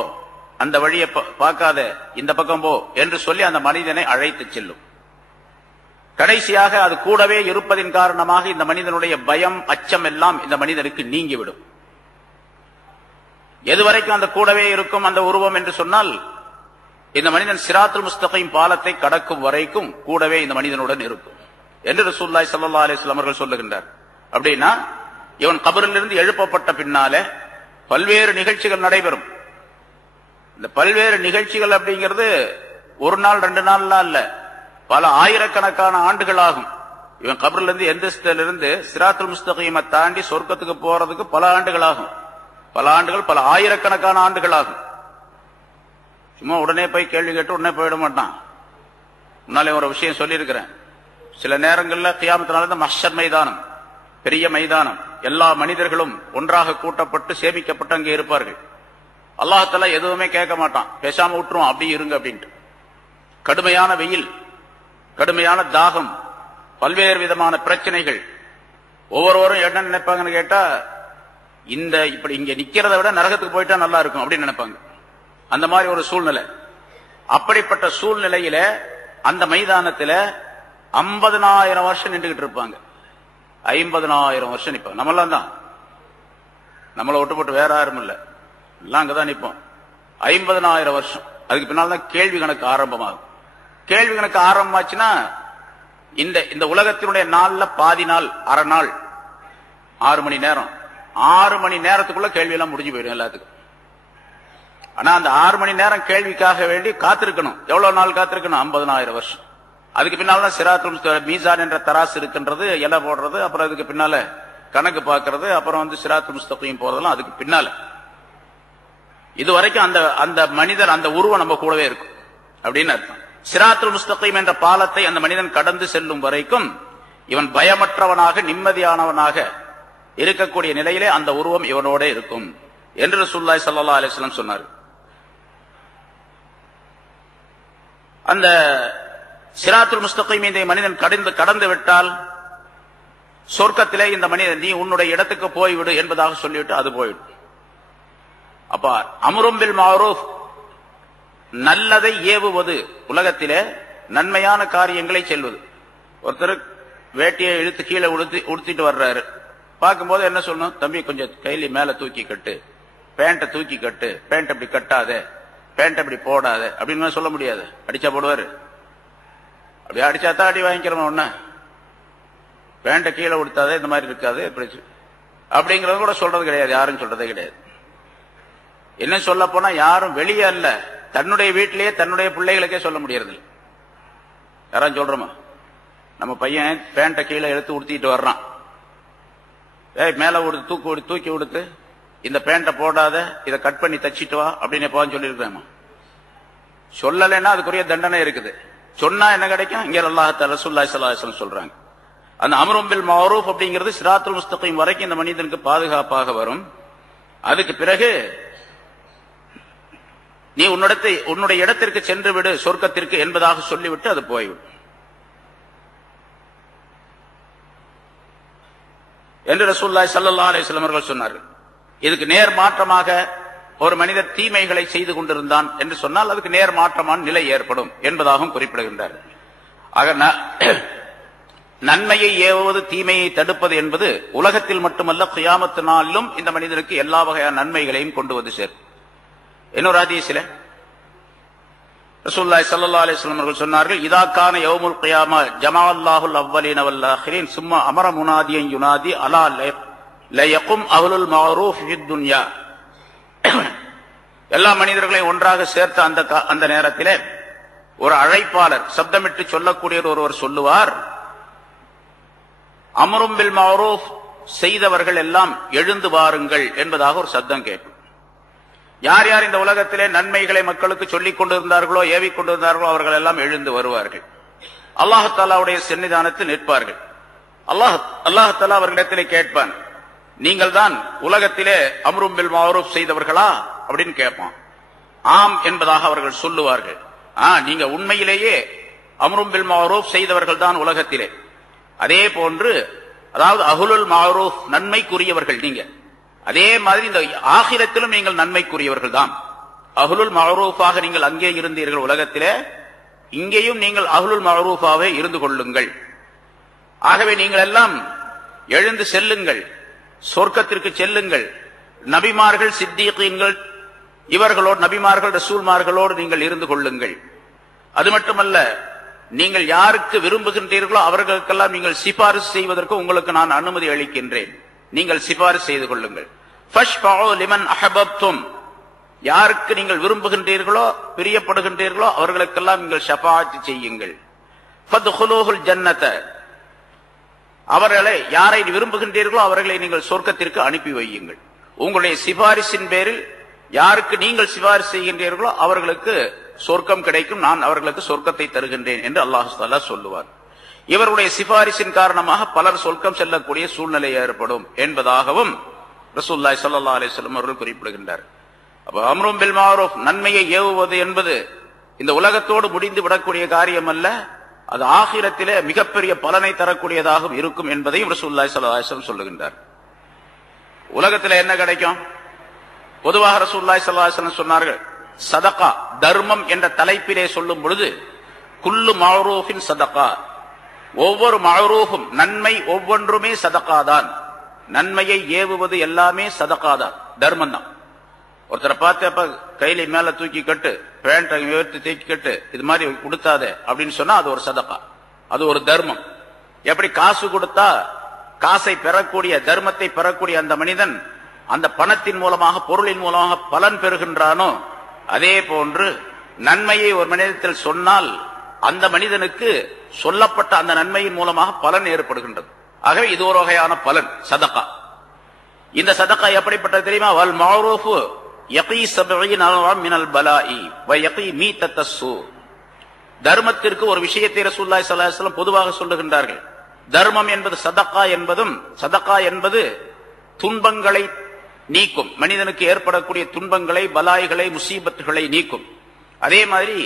அந்த வழியை பார்க்காத, இந்த பக்கம் போ என்று சொல்லி அந்த மனிதனை அழைத்து செல்லும். கடைசியாக அது கூடவே இருப்பதின் காரணமாக இந்த மனிதனுடைய பயம், அச்சம் எல்லாம் இந்த மனிதனுக்கு நீங்கிவிடும். எதுவரைக்கும் அந்த கூடவே இருக்கும் அந்த உருவம் என்று சொன்னால், இந்த மனிதன் சிராத்துல் முஸ்தகீம் பாலத்தை கடக்கும் வரைக்கும் கூடவே இந்த மனிதனுடன் இருக்கும் என்று ரசூலுல்லாஹி ஸல்லல்லாஹு அலைஹி வஸல்லம் அவர்கள் சொல்லுகின்றார். அப்படின்னா இவன் கபரிலிருந்து எழுப்பப்பட்ட பின்னாலே பல்வேறு நிகழ்ச்சிகள் நடைபெறும். இந்த பல்வேறு நிகழ்ச்சிகள் அப்படிங்கிறது ஒரு நாள் 2 நாள்லாம் இல்ல, பல ஆயிரக்கணக்கான ஆண்டுகள் ஆகும். இவன் கபரிலிருந்து எந்திரத்திலிருந்து சிராத்துல் முஸ்தகீமை தாண்டி சொர்க்கத்துக்கு போறதுக்கு பல ஆண்டுகள் ஆகும். பல ஆண்டுகள், பல ஆயிரக்கணக்கான ஆண்டுகள் ஆகும். சும்மா உடனே போய் கேள்வி கேட்டு உடனே போயிட மாட்டான். முன்னாலே ஒரு விஷயம் சொல்லியிருக்கிறேன், சில நேரங்களில் கியாமத்தினால மஹ்ஷர் மைதானம், பெரிய மைதானம், எல்லா மனிதர்களும் ஒன்றாக கூட்டப்பட்டு சேமிக்கப்பட்டு அங்கே இருப்பார்கள். அல்லாஹ் தஆலா எதுவுமே கேட்க மாட்டான், பேசாம விட்டுருவோம், அப்படி இருங்க அப்படின்ட்டு. கடுமையான வெயில், கடுமையான தாகம், பல்வேறு விதமான பிரச்சனைகள். ஒவ்வொருவரும் என்ன நினைப்பாங்கன்னு கேட்டா, இப்படி இங்க நிக்கிறத விட நரகத்துக்கு போயிட்டா நல்லா இருக்கும் அப்படின்னு நினைப்பாங்க. அந்த மாதிரி ஒரு சூழ்நிலை. அப்படிப்பட்ட சூழ்நிலையில அந்த மைதானத்துல 50,000 வருஷம் நின்றுகிட்டு இருப்பாங்க. 50,000 வருஷம் நிற்போம். நம்மளாம் தான், நம்மளை விட்டு போட்டு வேற யாரும் இல்ல, எல்லாம் அங்கதான் நிற்போம். 50,000 வருஷம். அதுக்கு பின்னால்தான் கேள்வி கணக்கு ஆரம்பமாகும். கேள்வி கணக்கு ஆரம்பமாச்சுன்னா இந்த உலகத்தினுடைய நாள்ல பாதி நாள், அரை நாள், 6 மணி நேரம். 6 மணி நேரத்துக்குள்ள கேள்வி எல்லாம் முடிஞ்சு போயிடும் எல்லாத்துக்கும். ஆனா அந்த 6 மணி நேரம் கேள்விக்காக வேண்டி காத்திருக்கணும். எவ்வளவு நாள் காத்திருக்கணும்? 50,000 வருஷம். அதுக்கு பின்னால்தான் சிராத்துல் மீசான் என்ற தராசு இருக்கின்றது, எலை போடுறது, அப்புறம் அதுக்கு பின்னால கணக்கு பார்க்கறது, அப்புறம் சிராத்துல் முஸ்தகீம் போறதெல்லாம் அதுக்கு பின்னால. இதுவரைக்கும் அந்த மனிதர், அந்த உருவம் நம்ம கூடவே இருக்கும் அப்படின்னு அர்த்தம். சிராத்துல் முஸ்தகீம் என்ற பாலத்தை அந்த மனிதன் கடந்து செல்லும் வரைக்கும் இவன் பயமற்றவனாக, நிம்மதியானவனாக இருக்கக்கூடிய நிலையிலே அந்த உருவம் இவனோட இருக்கும் என்று ரசூலுல்லாஹி ஸல்லல்லாஹு அலைஹி வஸல்லம் சொன்னார். அந்த சிராத்துல் முஸ்தகீம் இந்த மனிதன் கடந்து விட்டால் சொர்க்கத்திலே இந்த மனிதன் நீ உன்னுடைய இடத்துக்கு போய்விடு என்பதாக சொல்லிவிட்டு அது போய்விடும். அப்ப அம்ரும் பில் மஅரூஃப் நல்லதை ஏவுவது, உலகத்திலே நன்மையான காரியங்களை செல்வது. ஒருத்தர் வேட்டியை இழுத்து கீழே உடுத்திட்டு வர்றாரு, பார்க்கும்போது என்ன சொல்லணும், தம்பி கொஞ்சம் கையில மேல தூக்கி கட்டு, பேண்ட்டை தூக்கி கட்டு, பேண்ட் அப்படி கட்டாத, பேண்ட் அப்படி போடாத அப்படின்னு சொல்ல முடியாது. அடிச்சா போடுவாரு, அப்படி அடிச்சா தான் அடி வாங்கிக்கிறோம். ஒண்ணு பேண்ட்டை கீழே உடுத்தாத, இந்த மாதிரி இருக்காது அப்படிங்கறது கூட சொல்றது கிடையாது, யாரும் சொல்றதே கிடையாது. என்ன சொல்ல போனா யாரும் வெளியே அல்ல, தன்னுடைய வீட்டிலேயே தன்னுடைய பிள்ளைகளுக்கே சொல்ல முடியறது. யாரும் சொல்றோமா, நம்ம பையன் பேண்ட்டை கீழே எடுத்து உடுத்திட்டு வர்றான், மேல தூக்கி உடுத்து, இந்த பேண்ட்டை போடாத, இதை கட் பண்ணி தச்சிட்டு வா அப்படின்னு எப்போன்னு சொல்லியிருக்கேன். சொல்லலைன்னா அதுக்குரிய தண்டனை இருக்குது. சொன்னா என்ன கிடைக்கும்? இங்க அல்லாஹ் ரசூலுல்லாஹி ஸல்லல்லாஹு அலைஹி வஸல்லம் சொல்றாங்க, அந்த அம்ரும் பில் மஅரூஃப் அப்படிங்கிறது சிராத்துல் முஸ்தகீம் வரைக்கும் இந்த மனிதனுக்கு பாதுகாப்பாக வரும். அதுக்கு பிறகு நீ உன்னுடைய இடத்திற்கு சென்று விடு சொர்க்கத்திற்கு என்பதாக சொல்லிவிட்டு அது போய்விடும் என்று ரசூலுல்லாஹி ஸல்லல்லாஹு அலைஹி வஸல்லம் அவர்கள் சொன்னார்கள். இதுக்கு நேர் மாற்றமாக ஒரு மனிதர் தீமைகளை செய்து கொண்டிருந்தான் என்று சொன்னால் அதுக்கு நேர் மாற்றமான நிலை ஏற்படும் என்பதாகவும் குறிப்பிடுகின்றார். ஆக நன்மையை ஏவுவது, தீமையை தடுப்பது என்பது உலகத்தில் மட்டுமல்ல, கியாமத் நாளிலும் இந்த மனிதனுக்கு எல்லா வகையான நன்மைகளையும் கொண்டு வந்து சேர்க்கும். இன்னொரு ஹதீஸிலே ரசூலுல்லாஹி ஸல்லல்லாஹு அலைஹி வஸல்லம் அவர்கள் சொன்னார்கள், இதா கான யௌமுல் கியாமா ஜமஅல்லாஹுல் அவ்வலீன வல் ஆகிரீன் சும்மா அமர முனாதியன் யுனாதி அலா லயகும் அஹ்லுல் மஅரூஃப் ஃபித் துன்யா. எல்லா மனிதர்களையும் ஒன்றாக சேர்த்த அந்த நேரத்திலே ஒரு அழைப்பாளர், சப்தமிட்டு சொல்லக்கூடிய ஒருவர் சொல்லுவார், அம்ரும் பில் மஅரூஃப் செய்தவர்கள் எல்லாம் எழுந்து வாருங்கள் என்பதாக ஒரு சப்தம் கேட்கும். யார் யார் இந்த உலகத்திலே நன்மைகளை மக்களுக்கு சொல்லிக் கொண்டிருந்தார்களோ, ஏவிக் கொண்டிருந்தார்களோ அவர்கள் எல்லாம் எழுந்து வருவார்கள். அல்லாஹ் தஆலாவுடைய சன்னிதானத்தில் நிற்பார்கள். அல்லாஹ் தஆலா அவர்களிடத்திலே கேட்பான், நீங்கள் தான் உலகத்திலே அம்ரும் பில் மஅரூஃப் செய்தவர்களா அப்படின்னு கேட்பான். ஆம் என்பதாக அவர்கள் சொல்லுவார்கள். நீங்க உண்மையிலேயே அம்ரும் பில் மஅரூஃப் செய்தவர்கள் தான் உலகத்திலே. அதே போன்று, அதாவது அஹ்லுல் மஅரூஃப் நன்மைக்குரியவர்கள் நீங்க, அதே மாதிரி இந்த ஆகிரத்திலும் நீங்கள் நன்மைக்குரியவர்கள் தான். அஹ்லுல் மஅரூஃபாக நீங்கள் அங்கே இருந்தீர்கள் உலகத்திலே, இங்கேயும் நீங்கள் அஹ்லுல் மஅரூஃபாவே இருந்து கொள்ளுங்கள். ஆகவே நீங்கள் எல்லாம் எழுந்து செல்லுங்கள், சொர்க்கத்திற்கு செல்லுங்கள். நபிமார்கள், சித்தீகீன்கள், இவர்களோடு, நபிமார்கள், ரசூல்மார்களோடு நீங்கள் இருந்து கொள்ளுங்கள். அது மட்டுமல்ல, நீங்கள் யாருக்கு விரும்புகின்றீர்களோ அவர்களுக்கெல்லாம் நீங்கள் சிபாரிசு செய்வதற்கு உங்களுக்கு நான் அனுமதி அளிக்கின்றேன். நீங்கள் சிபாரிசு செய்து கொள்ளுங்கள். ஃபஷ்ஃபஉ லிமன் அஹபப்தும், யாருக்கு நீங்கள் விரும்புகின்றீர்களோ, பிரியப்படுகின்றீர்களோ அவர்களுக்கெல்லாம் நீங்கள் ஷஃபாஅத் செய்யுங்கள். ஃபத்ஹுலூஹுல் ஜன்னத, அவர்களை யாரை விரும்புகின்றீர்களோ அவர்களை நீங்கள் சொர்க்கத்திற்கு அனுப்பி வையுங்கள். உங்களுடைய சிபாரிசின் பேரில் யாருக்கு நீங்கள் சிபாரிசு செய்கின்றீர்களோ அவர்களுக்கு சொர்க்கம் கிடைக்கும், நான் அவர்களுக்கு சொர்க்கத்தை தருகின்றேன் என்று அல்லாஹ் தஆலா சொல்லுவார். இவருடைய சிபாரிசின் காரணமாக பலர் சொர்க்கம் செல்லக்கூடிய சூழ்நிலை ஏற்படும் என்பதாகவும் ரசூலுல்லாஹி ஸல்லல்லாஹு அலைஹி வஸல்லம் அவர்கள் குறிப்பிடுகின்றார். அப்ப அம்ரும் பில் மஅரூஃப் நன்மையை ஏவுவது என்பது இந்த உலகத்தோடு முடிந்து விடக்கூடிய காரியம் அல்ல, அது ஆகிரத்திலே மிகப்பெரிய பலனை தரக்கூடியதாகவும் இருக்கும் என்பதையும் ரசூலுல்லாஹி ஸல்லல்லாஹு அலைஹி வஸல்லம் சொல்லுகின்றார். உலகத்தில் என்ன கிடைக்கும்? பொதுவாக ரசூலுல்லாஹி ஸல்லல்லாஹு அலைஹி வஸல்லம் சொன்னார்கள், சதகா தர்மம் என்ற தலைப்பிலே சொல்லும் பொழுது குல்லு மஅரூஃபின் சதகா, ஒவ்வொரு மஅரூஃபும் நன்மை ஒவ்வொன்றுமே சதகா தான். நன்மையை ஏவுவது எல்லாமே சதகா தான், தர்மம் தான். ஒருத்தரை பார்த்து அப்ப கையில மேல தூக்கி கட்டு, பேண்ட் உயர்த்தி தூக்கி கட்டு, இது மாதிரி கொடுத்தாத அப்படின்னு சொன்னா அது ஒரு சதகா, அது ஒரு தர்மம். எப்படி காசு கொடுத்தா காசை பெறக்கூடிய, தர்மத்தை பெறக்கூடிய அந்த மனிதன் அந்த பணத்தின் மூலமாக, பொருளின் மூலமாக பலன் பெறுகின்றானோ, அதே போன்று நன்மையை ஒரு மனிதத்தில் சொன்னால் அந்த மனிதனுக்கு சொல்லப்பட்ட அந்த நன்மையின் மூலமாக பலன் ஏற்படுகின்றது. ஆகவே இது ஒரு வகையான பலன், சதகா. இந்த சதகா எப்படிப்பட்டது தெரியுமா? வல் மஅரூஃபு யகீ 70 மினல் பலாஇ வ யகீ மீத்தத்தஸ்ஸு. தர்மத்திற்கு ஒரு விஷயத்தை ரசூலுல்லாஹி ஸல்லல்லாஹு அலைஹி வஸல்லம் பொதுவாக சொல்லுகின்றார்கள். தர்மம் என்பது சதகா என்பதும், சதகா என்பது துன்பங்களை நீக்கும், மனிதனுக்கு ஏற்படக்கூடிய துன்பங்களை, பலாய்களை, முசீபத்துகளை நீக்கும். அதே மாதிரி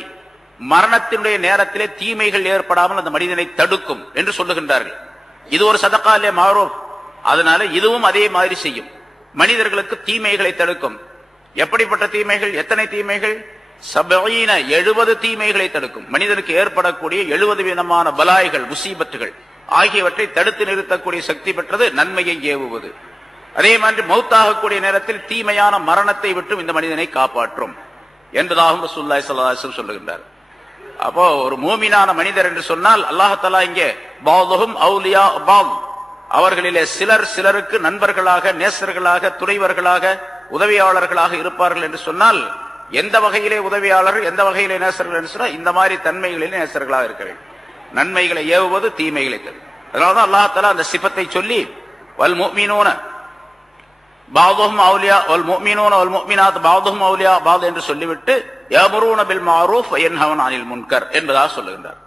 மரணத்தினுடைய நேரத்திலே தீமைகள் ஏற்படாமல் அந்த மனிதனை தடுக்கும் என்று சொல்லுகின்றார்கள். இது ஒரு சதகாலே மாறும். அதனால இதுவும் அதே மாதிரி செய்யும். மனிதர்களுக்கு தீமைகளை தடுக்கும். எப்படிப்பட்ட தீமைகள்? எத்தனை தீமைகள்? 70 தீமைகளை தடுக்கும். மனிதனுக்கு ஏற்படக்கூடிய 70 விதமான பலாய்கள், முசீபத்துகள் ஆகியவற்றை தடுத்து நிறுத்தக்கூடிய சக்தி பெற்றது நன்மையை ஏவுவது. அதே மாதிரி மௌத்தாகக்கூடிய நேரத்தில் தீமையான மரணத்தை விட்டு இந்த மனிதனை காப்பாற்றும் என்பதாகவும் ரசூலுல்லாஹி ஸல்லல்லாஹு அலைஹி வஸல்லம் சொல்லுகின்றார். அப்போ ஒரு மூமினான மனிதர் என்று சொன்னால் அல்லாஹ் தஆலா இங்கே பஅதுஹும் அவுலியா பஅத், அவர்களிலே சிலர் சிலருக்கு நண்பர்களாக, நேசர்களாக, துணைவர்களாக, உதவியாளர்களாக இருப்பார்கள் என்று சொன்னால் எந்த வகையிலே உதவியாளர், எந்த வகையிலே நேசர்கள் என்று சொன்னால் இந்த மாதிரி தன்மைகளிலே நேசர்களாக இருக்க வேண்டும். நன்மைகளை ஏவுவது, தீமைகளை தரும். அதனால்தான் அல்லாஹ் தஆலா அந்த சிபத்தை சொல்லி வல் முஃமினூன பஅதுஹும் அவுலியா வல் முஃமினூன வல் முஃமினாத் பஅதுஹும் அவுலியா பஅத் என்று சொல்லிவிட்டு யஅமுரூன பில் மஅரூஃப் வ யன்ஹவுன அனில் முன்கர் என்பதாக சொல்லுகின்றார்.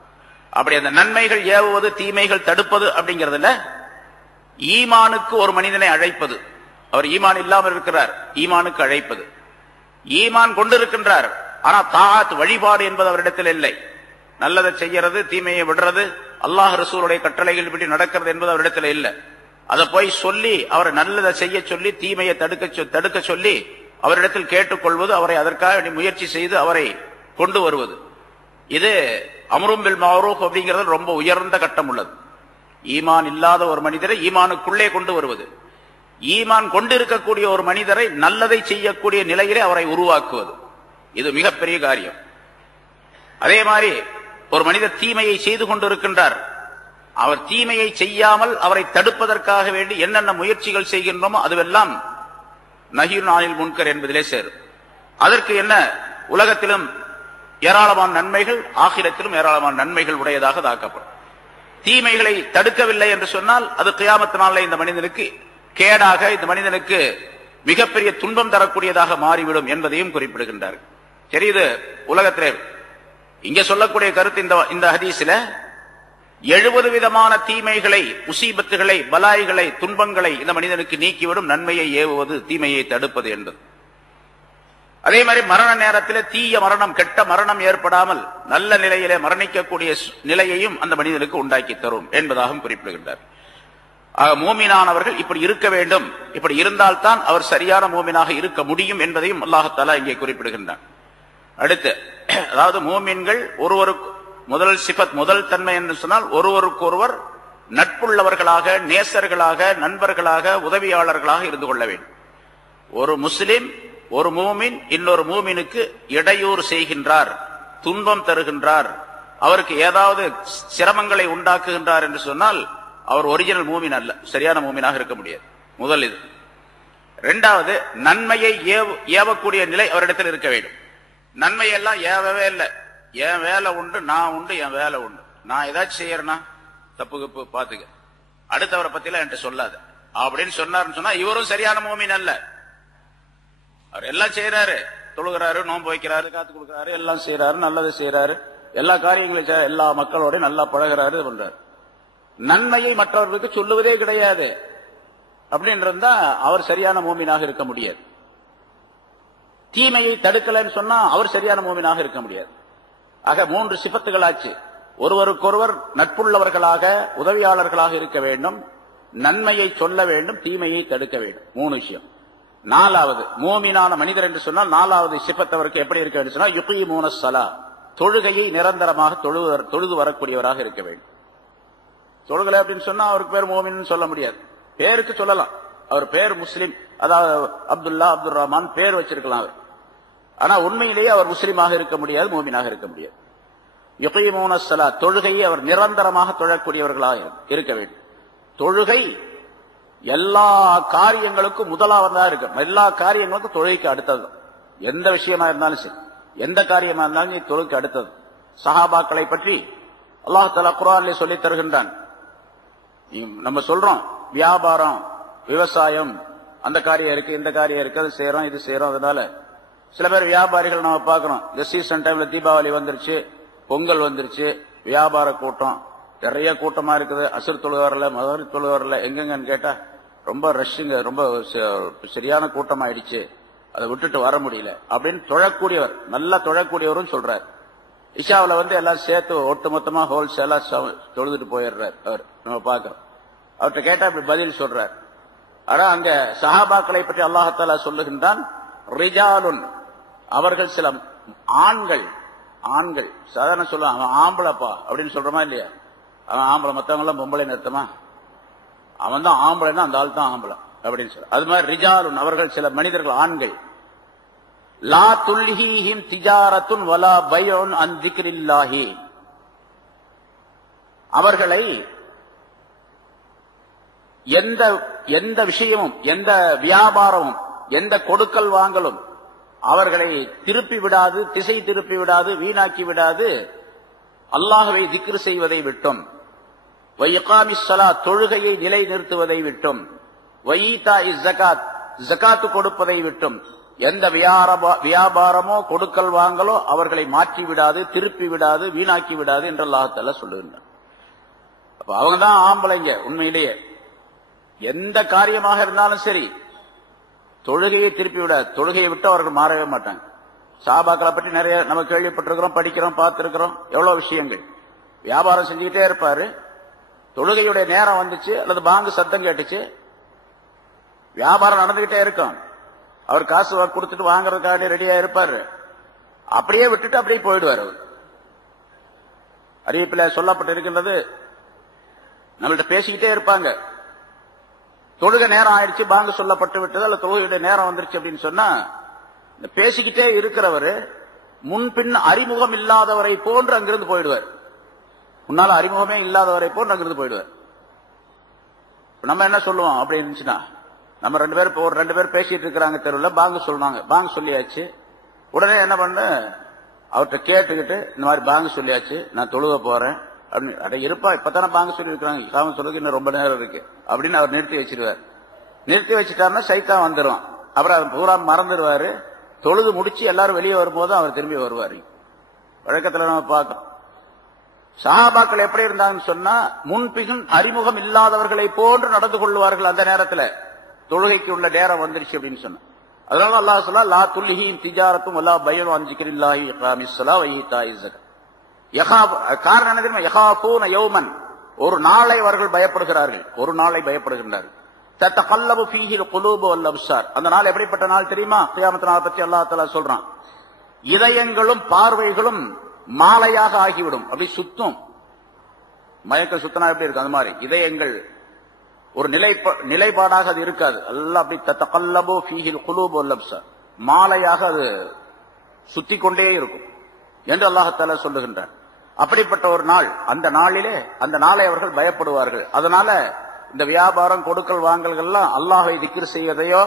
அப்படி அந்த நன்மைகள் ஏவுவது, தீமைகள் தடுப்பது அப்படிங்கிறதுல ஈமானுக்கு ஒரு மனிதனை அழைப்பது. அவர் ஈமான் இல்லாமல் இருக்கிறார், ஈமானுக்கு அழைப்பது. ஈமான் கொண்டிருக்கின்றார், ஆனா தாஅத் வழிபாடு என்பது அவரிடத்தில் இல்லை. நல்லதை செய்யறது, தீமையை விடுறது, அல்லாஹ் ரசூலுடைய கட்டளைகள் படி நடக்கிறது என்பது அவரிடத்தில் இல்லை. அதை போய் சொல்லி அவரை நல்லதை செய்ய சொல்லி தீமையை தடுக்க சொல்லி அவரிடத்தில் கேட்டுக்கொள்வது, அவரை அதற்காக முயற்சி செய்து அவரை கொண்டு வருவது, இது அம்ரும் பில் மஅரூஃப் அப்படிங்கிறது ரொம்ப உயர்ந்த கட்டம் உள்ளது. ஈமான் இல்லாத ஒரு மனிதரை ஈமானுக்குள்ளே கொண்டு வருவது, ஈமான் கொண்டிருக்கக்கூடிய ஒரு மனிதரை நல்லதை செய்யக்கூடிய நிலையிலே அவரை உருவாக்குவது, இது மிகப்பெரிய காரியம். அதே மாதிரி ஒரு மனிதர் தீமையை செய்து கொண்டிருக்கின்றார், அவர் தீமையை செய்யாமல் அவரை தடுப்பதற்காக வேண்டி என்னென்ன முயற்சிகள் செய்கின்றோமோ அதுவெல்லாம் நஹீன் அனில் முன்கர் என்பதிலே சேரும். அதற்கு என்ன, உலகத்திலும் ஏராளமான நன்மைகள், ஆகிரத்திலும் ஏராளமான நன்மைகள் உடையதாக தாக்கப்படும். தீமைகளை தடுக்கவில்லை என்று சொன்னால் அது கியாமத் நாளிலே இந்த மனிதனுக்கு கேடாக, இந்த மனிதனுக்கு மிகப்பெரிய துன்பம் தரக்கூடியதாக மாறிவிடும் என்பதையும் குறிப்பிடுகின்றார். சரி, இது உலகத்திலே இங்க சொல்லக்கூடிய கருத்து இந்த ஹதீஸ்ல 70 விதமான தீமைகளை, முசீபத்துகளை, பலாய்களை, துன்பங்களை இந்த மனிதனுக்கு நீக்கிவிடும் நன்மையை ஏவுவது, தீமையை தடுப்பது என்பது. அதே மாதிரி மரண நேரத்தில் தீய மரணம், கெட்ட மரணம் ஏற்படாமல் நல்ல நிலையிலே மரணிக்கக்கூடிய நிலையையும் அந்த மனிதனுக்கு உண்டாக்கி தரும் என்பதாகவும் குறிப்பிடுகின்றார். மூமினானவர்கள் இப்படி இருக்க வேண்டும், இப்படி இருந்தால்தான் அவர் சரியான மூமினாக இருக்க முடியும் என்பதையும் அல்லாஹ் தஆலா இங்கே குறிப்பிடுகின்றார். அடுத்து, அதாவது மூமின்கள் ஒருவருக்கு முதல் சிபத், முதல் தன்மை என்று சொன்னால் ஒருவருக்கொருவர் நட்புள்ளவர்களாக, நேசர்களாக, நண்பர்களாக, உதவியாளர்களாக இருந்து கொள்ள வேண்டும். ஒரு முஸ்லிம், ஒரு மூமின் இன்னொரு மூமினுக்கு இடையூறு செய்கின்றார், துன்பம் தருகின்றார், அவருக்கு ஏதாவது சிரமங்களை உண்டாக்குகின்றார் என்று சொன்னால் அவர் ஒரிஜினல் மூமின் அல்ல, சரியான மூமினாக இருக்க முடியாது. முதல் இது. இரண்டாவது, நன்மையை ஏவக்கூடிய நிலை அவரிடத்தில் இருக்க வேண்டும். நன்மையெல்லாம் ஏவவே இல்லை, என் வேலை உண்டு, நான் உண்டு, என் வேலை உண்டு, நான் ஏதாச்சும் செய்யறேன்னா தப்பு கப்பு பாத்துக்க, அடுத்தவரை பத்திலாம் என்கிட்ட சொல்லாத அப்படின்னு சொன்னாருன்னு சொன்னா இவரும் சரியான மூமின் அல்ல. அவர் எல்லாம் செய்யறாரு, தொழுகிறாரு, நோன்பு வைக்கிறாரு, காத்து கொடுக்கிறாரு, எல்லாம் செய்யறாரு, நல்லது செய்யறாரு, எல்லா காரியங்களையும் எல்லா மக்களோட நல்லா பழகிறாரு, பண்றாரு. நன்மையை மற்றவர்களுக்கு சொல்லுவதே கிடையாது அப்படின்றதா அவர் சரியான மூமினாக இருக்க முடியாது. தீமையை தடுக்கலன்னு சொன்னா அவர் சரியான மூமினாக இருக்க முடியாது. ஆக 3 சிபத்துகளாச்சு. ஒருவருக்கொருவர் நட்புள்ளவர்களாக, உதவியாளர்களாக இருக்க வேண்டும், நன்மையை சொல்ல வேண்டும், தீமையை தடுக்க வேண்டும். 3 விஷயம். 4வது, மூமினான மனிதர் என்று சொன்னால் 4வது சிபத்தவருக்கு எப்படி இருக்க வேண்டும் சொன்னால் யுகீமூன ஸலா, தொழுகையை நிரந்தரமாக தொழுது வரக்கூடியவராக இருக்க வேண்டும். தொழுகலை அப்படின்னு சொன்னா அவருக்கு பேர் மூமின்னு சொல்ல முடியாது. பேருக்கு சொல்லலாம், அவர் பேர் முஸ்லிம், அதாவது அப்துல்லா, அப்துல் ரஹ்மான் பேர் வச்சிருக்கலாம் அவர், ஆனா உண்மையிலேயே அவர் முஸ்லிமாக இருக்க முடியாது, மூமினாக இருக்க முடியாது. யுகீமூன ஸலா, தொழுகையை அவர் நிரந்தரமாக தொழக்கூடியவர்களாக இருக்க வேண்டும். தொழுகை எல்லா காரியங்களுக்கும் முதலாவதாக இருக்கு, எல்லா காரியங்களுக்கும் தொழுகைக்கு அடுத்தது. எந்த விஷயமா இருந்தாலும் சரி, எந்த காரியமா இருந்தாலும் தொழுகைக்கு அடுத்தது. சஹாபாக்களை பற்றி அல்லாஹ் தஆலா குர்ஆனிலே சொல்லி தருகின்றான். நம்ம சொல்றோம் வியாபாரம், விவசாயம், அந்த காரியம் இருக்கு, இந்த காரியம் இருக்கு, அது செய்யறோம், இது செய்யறோம். அதனால சில பேர் வியாபாரிகள் நம்ம பார்க்கிறோம், இந்த சீசன் டைம்ல தீபாவளி வந்துருச்சு, பொங்கல் வந்துருச்சு, வியாபார கூட்டம் நிறைய கூட்டமா இருக்குது. அசுர் தொழுவாரில், மகரிப் தொழுவாரில், எங்கெங்கன்னு கேட்டா ரொம்ப ரஷ்ஷுங்க, ரொம்ப சரியான கூட்டம் ஆயிடுச்சு, அதை விட்டுட்டு வர முடியல அப்படின்னு தொழக்கூடியவர், நல்லா தொழக்கூடியவரும் சொல்றாரு. இஷாவில் எல்லாம் சேர்த்து ஒட்டு மொத்தமா ஹோல்சேலா தொழுதுட்டு போயிடுறாரு அவர். நம்ம பார்க்கிறோம். அவர்கிட்ட கேட்டா இப்படி பதில் சொல்றார். ஆனா அங்க சஹாபாக்களை பற்றி அல்லாஹ் சொல்லுகின்றான், ரிஜாலுன், அவர்கள் சில ஆண்கள். ஆண்கள் சாதாரண சொல்ல அவன் ஆம்பளப்பா அப்படின்னு சொல்றமா இல்லையா? அவன் ஆம்பளை, மத்தவங்க எல்லாம் பொம்பளை நிறுத்தமா? அவன் தான் ஆம்பளைன்னா அந்த ஆள் தான் ஆம்பளை அப்படின்னு சொல்ற. அது மாதிரி ரிஜாலுன், அவர்கள் சில மனிதர்கள், ஆண்கள். லா துல்ஹீஹிம் திஜாரத்துன் வலா பைஉன் அன் திக்ரில்லாஹி, அவர்களை எந்த விஷயமும், எந்த வியாபாரமும், எந்த கொடுக்கல் வாங்கலும் அவர்களை திருப்பி விடாது, திசை திருப்பி விடாது, வீணாக்கி விடாது. அல்லாஹ்வை திக்ர் செய்வதை விட்டும், வயிகாமிஸ் ஸலாத், தொழுகையை நிலை நிறுத்துவதை விட்டும், வஈதாஇஸ் ஸகாத், ஸகாத் கொடுப்பதை விட்டும் எந்த வியாபாரமோ கொடுக்கல் வாங்கலோ அவர்களை மாற்றி விடாது, திருப்பி விடாது, வீணாக்கி விடாது என்று அல்லாஹ் தஆலா சொல்லுகின்றார். அப்ப அவங்க தான் ஆம்பளைங்க. உண்மையிலேயே எந்த காரியமாக இருந்தாலும் சரி தொழுகையை திருப்பி விடாது. தொழுகையை விட்டு அவர்கள் மாறவே மாட்டாங்க. சஹாபாக்களை பற்றி நிறைய நம்ம கேள்விப்பட்டிருக்கிறோம், படிக்கிறோம், பார்த்திருக்கிறோம். எவ்வளவு விஷயங்கள். வியாபாரம் செஞ்சுக்கிட்டே இருப்பாரு, தொழுகையுடைய நேரம் வந்துச்சு அல்லது பாங்கு சத்தம் கேட்டுச்சு, வியாபாரம் நடந்துகிட்டே இருக்கும். அவர் காசு கொடுத்துட்டு வாங்குறதுக்காக ரெடியா இருப்பாரு. அப்படியே விட்டுட்டு அப்படியே போயிடுவார். அவர் அறிவிப்பில் சொல்லப்பட்டு இருக்கின்றது, நம்மள்ட்ட பேசிக்கிட்டே இருப்பாங்க. தொழுகை நேரம் ஆயிடுச்சு, பாங்கு சொல்லப்பட்டு விட்டது அல்ல தொழுகையுடைய நேரம் வந்துருச்சு அப்படின்னு சொன்னா, பேசிக்கிட்டே இருக்கிறவர் முன்பின் அறிமுகம் இல்லாதவரை போன்று அங்கிருந்து போயிடுவார். முன்னால அறிமுகமே இல்லாதவரை போன்று அங்கிருந்து போயிடுவார். நம்ம என்ன சொல்லுவோம் அப்படி இருந்துச்சுன்னா, நம்ம ரெண்டு பேர் பேசிட்டு இருக்கிறாங்க தெருவில், பாங்கு சொல்லுவாங்க, பாங்கு சொல்லியாச்சு. உடனே என்ன பண்ண, அவர்கிட்ட கேட்டுக்கிட்டு இந்த மாதிரி பாங்கு சொல்லியாச்சு, நான் தொழுக போறேன் அப்படின்னு. அட இருப்பா, இப்பதானே பாங்கு சொல்லி இருக்கிறாங்க, காம சொல்லுக்கு இன்னும் ரொம்ப நேரம் இருக்கு அப்படின்னு அவர் நிறுத்தி வச்சிருவார். நிறுத்தி வச்சுட்டாருன்னா சைத்தான் வந்துடும். அப்புறம் அவர் பூரா மறந்துடுவாரு. தொழுது முடிச்சு எல்லாரும் வெளியே வரும்போது அவர் திரும்பி வருவார். வழக்கத்துல நம்ம பார்க்கணும். சஹாபாக்கள் எப்படி இருந்தாங்கன்னு சொன்னா, முன்பின் அறிமுகம் இல்லாதவர்களை போன்று நடந்து கொள்வார்கள். அந்த நேரத்துல தொழுகைக்கு உள்ள நேரம் வந்துருச்சு அப்படின்னு சொன்ன. அதனால அல்லாஹ் சொல்ல, லா துல்ஹீஹிம் திஜாரத்தும் வலா பைஉன் அன் திக்ரில்லாஹி இகாமிஸ் ஸலாத் வ ஈதாஇஸ் ஸகாத். காரணம் என்ன தெரியுமா? யகாஃபூன யௌமன், ஒரு நாளை அவர்கள் பயப்படுகிறார்கள், ஒரு நாளை பயப்படுகின்றார்கள். தத்தகல்லபு ஃபீஹில் குலூபு வல் அப்சார், அந்த நாள் எப்படிப்பட்ட நாள் தெரியுமா? கியாமத் நாள் பற்றி அல்லாஹ் தஆலா சொல்றான், இதயங்களும் பார்வைகளும் மாலையாக ஆகிவிடும். அப்படி சுத்தும், மயக்க சுத்தனா எப்படி இருக்கு அந்த மாதிரி இதயங்கள் ஒரு நிலைப்பாடாக அது இருக்காது. எல்லாம் அப்படி தத்தகல்லபு ஃபீஹில் குலூபு வல் அப்சார், மாலையாக அது சுத்தி கொண்டே இருக்கும் என்று அல்லாஹ் தஆலா சொல்லுகின்றார். அப்படிப்பட்ட ஒரு நாள், அந்த நாளை அவர்கள் பயப்படுவார்கள். அதனால இந்த வியாபாரம் கொடுக்கல் வாங்கல்கள்லாம் அல்லாஹ்வை திக்ர் செய்வதையோ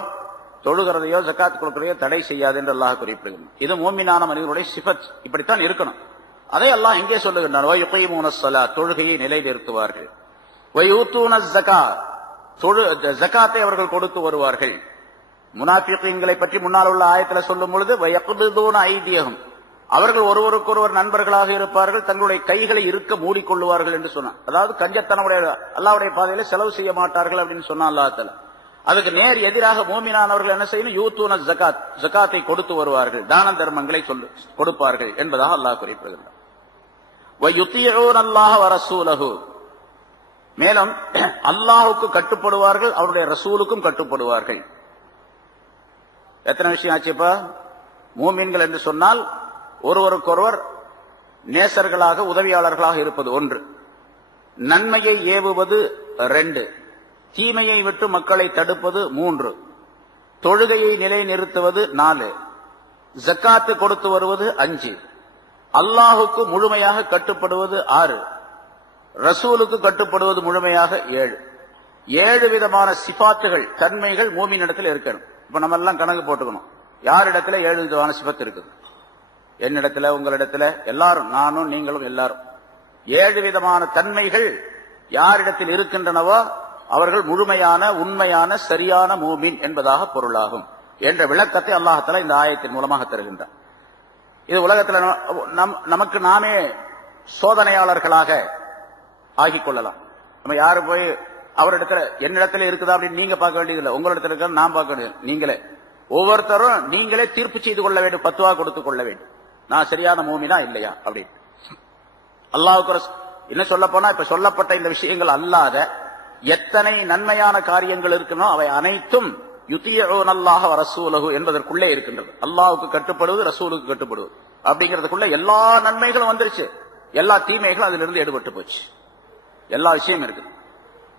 தொழுகிறதையோ ஜகாத் கொடுக்கிறதையோ தடை செய்யாது என்று அல்லாஹ் குறிப்பிடுகிறார். இது மூமினான மனிதனுடைய சிஃபத், இப்படித்தான் இருக்கணும். அதை அல்லாஹ் இங்கே சொல்லுகின்றார், வயுகீமூனஸ் ஸலாத், தொழுகையை நிலைநிறுத்துவார்கள். வயூத்தூனஸ் ஸகாத், ஜகாத்தை அவர்கள் கொடுத்து வருவார்கள். முனாஃபிகீன்களை பற்றி முன்னால் உள்ள ஆயத்துல சொல்லும் பொழுது, வயக்பிதூன ஐதியஹும், அவர்கள் ஒருவருக்கொருவர் நண்பர்களாக இருப்பார்கள், தங்களுடைய கைகளை இருக்க மூடிக்கொள்ளுவார்கள் என்று சொன்னார். அதாவது கஞ்சத்தனமுடைய அல்லாஹ்வுடைய பாதையில செலவு செய்ய மாட்டார்கள் அப்படின்னு சொன்னா அல்லாஹ் தஆலா. அதுக்கு நேர் எதிராக மூமினானவர்கள் என்ன செய்யணும்? யூத்தூன ஜகாத், ஜகாத்தை கொடுத்து வருவார்கள், தான தர்மங்களை கொடுப்பார்கள் என்பதாக அல்லாஹ் குறிப்பிடுகிறார். வயுதீஊன அல்லாஹ வ ரசூலஹு, மேலும் அல்லாஹ்வுக்கு கட்டுப்படுவார்கள், அவருடைய ரசூலுக்கும் கட்டுப்படுவார்கள். எத்தனை விஷயம் ஆச்சுப்பா? மூமின்கள் என்று சொன்னால் ஒருவருக்கொருவர் நேசர்களாக உதவியாளர்களாக இருப்பது 1, நன்மையை ஏவுவது 2, தீமையை விட்டு மக்களை தடுப்பது 3, தொழுகையை நிலைநிறுத்துவது 4, ஜக்காத்து கொடுத்து வருவது 5, அல்லாஹுக்கு முழுமையாக கட்டுப்படுவது 6, ரசூலுக்கு கட்டுப்படுவது முழுமையாக 7. 7 விதமான சிபாத்துகள், தன்மைகள் மூமினிடத்தில் இருக்கணும். இப்ப நம்ம எல்லாம் கணக்கு போட்டுக்கணும், யாரிடத்துல 7 விதமான சிபத்து இருக்குது. என்னிடத்துல, உங்களிடத்துல, எல்லாரும், நானும் நீங்களும் எல்லாரும் 7 விதமான தன்மைகள் யாரிடத்தில் இருக்கின்றனவோ அவர்கள் முழுமையான உண்மையான சரியான மூமின் என்பதாக பொருளாகும் என்ற விளக்கத்தை அல்லாஹ் தஆலா இந்த ஆயத்தின் மூலமாக தருகின்றார். இது உலகத்தில் நமக்கு நாமே சோதனையாளர்களாக ஆகிக் கொள்ளலாம். நம்ம யாரு போய் அவரிடத்துல என்னிடத்துல இருக்குதா அப்படின்னு நீங்க பார்க்க வேண்டியதில்லை, உங்களிடத்துல இருக்க நான் பார்க்க வேண்டியது. நீங்களே ஒவ்வொருத்தரும் நீங்களே தீர்ப்பு செய்து கொள்ள வேண்டும், பத்துவா கொடுத்துக் கொள்ள வேண்டும், நான் சரியான மூமினா இல்லையா அப்படின்னு. அல்லாஹ்வுக்கு என்ன சொல்ல போனா இப்ப சொல்லப்பட்ட இந்த விஷயங்கள் அல்லாத எத்தனை நன்மையான காரியங்கள் இருக்கனோ அவை அனைத்தும் யுதியூனல்லாஹ வ ரசூலஹு என்பதற்குள்ளே இருக்கின்றது. அல்லாஹ்வுக்கு கட்டுப்படுவது, ரசூலுக்கு கட்டுப்படுவது அப்படிங்கிறதுக்குள்ள எல்லா நன்மைகளும் வந்துருச்சு. எல்லா தீமைகளும் அதிலிருந்து எடுபட்டு போச்சு. எல்லா விஷயம் இருக்கு.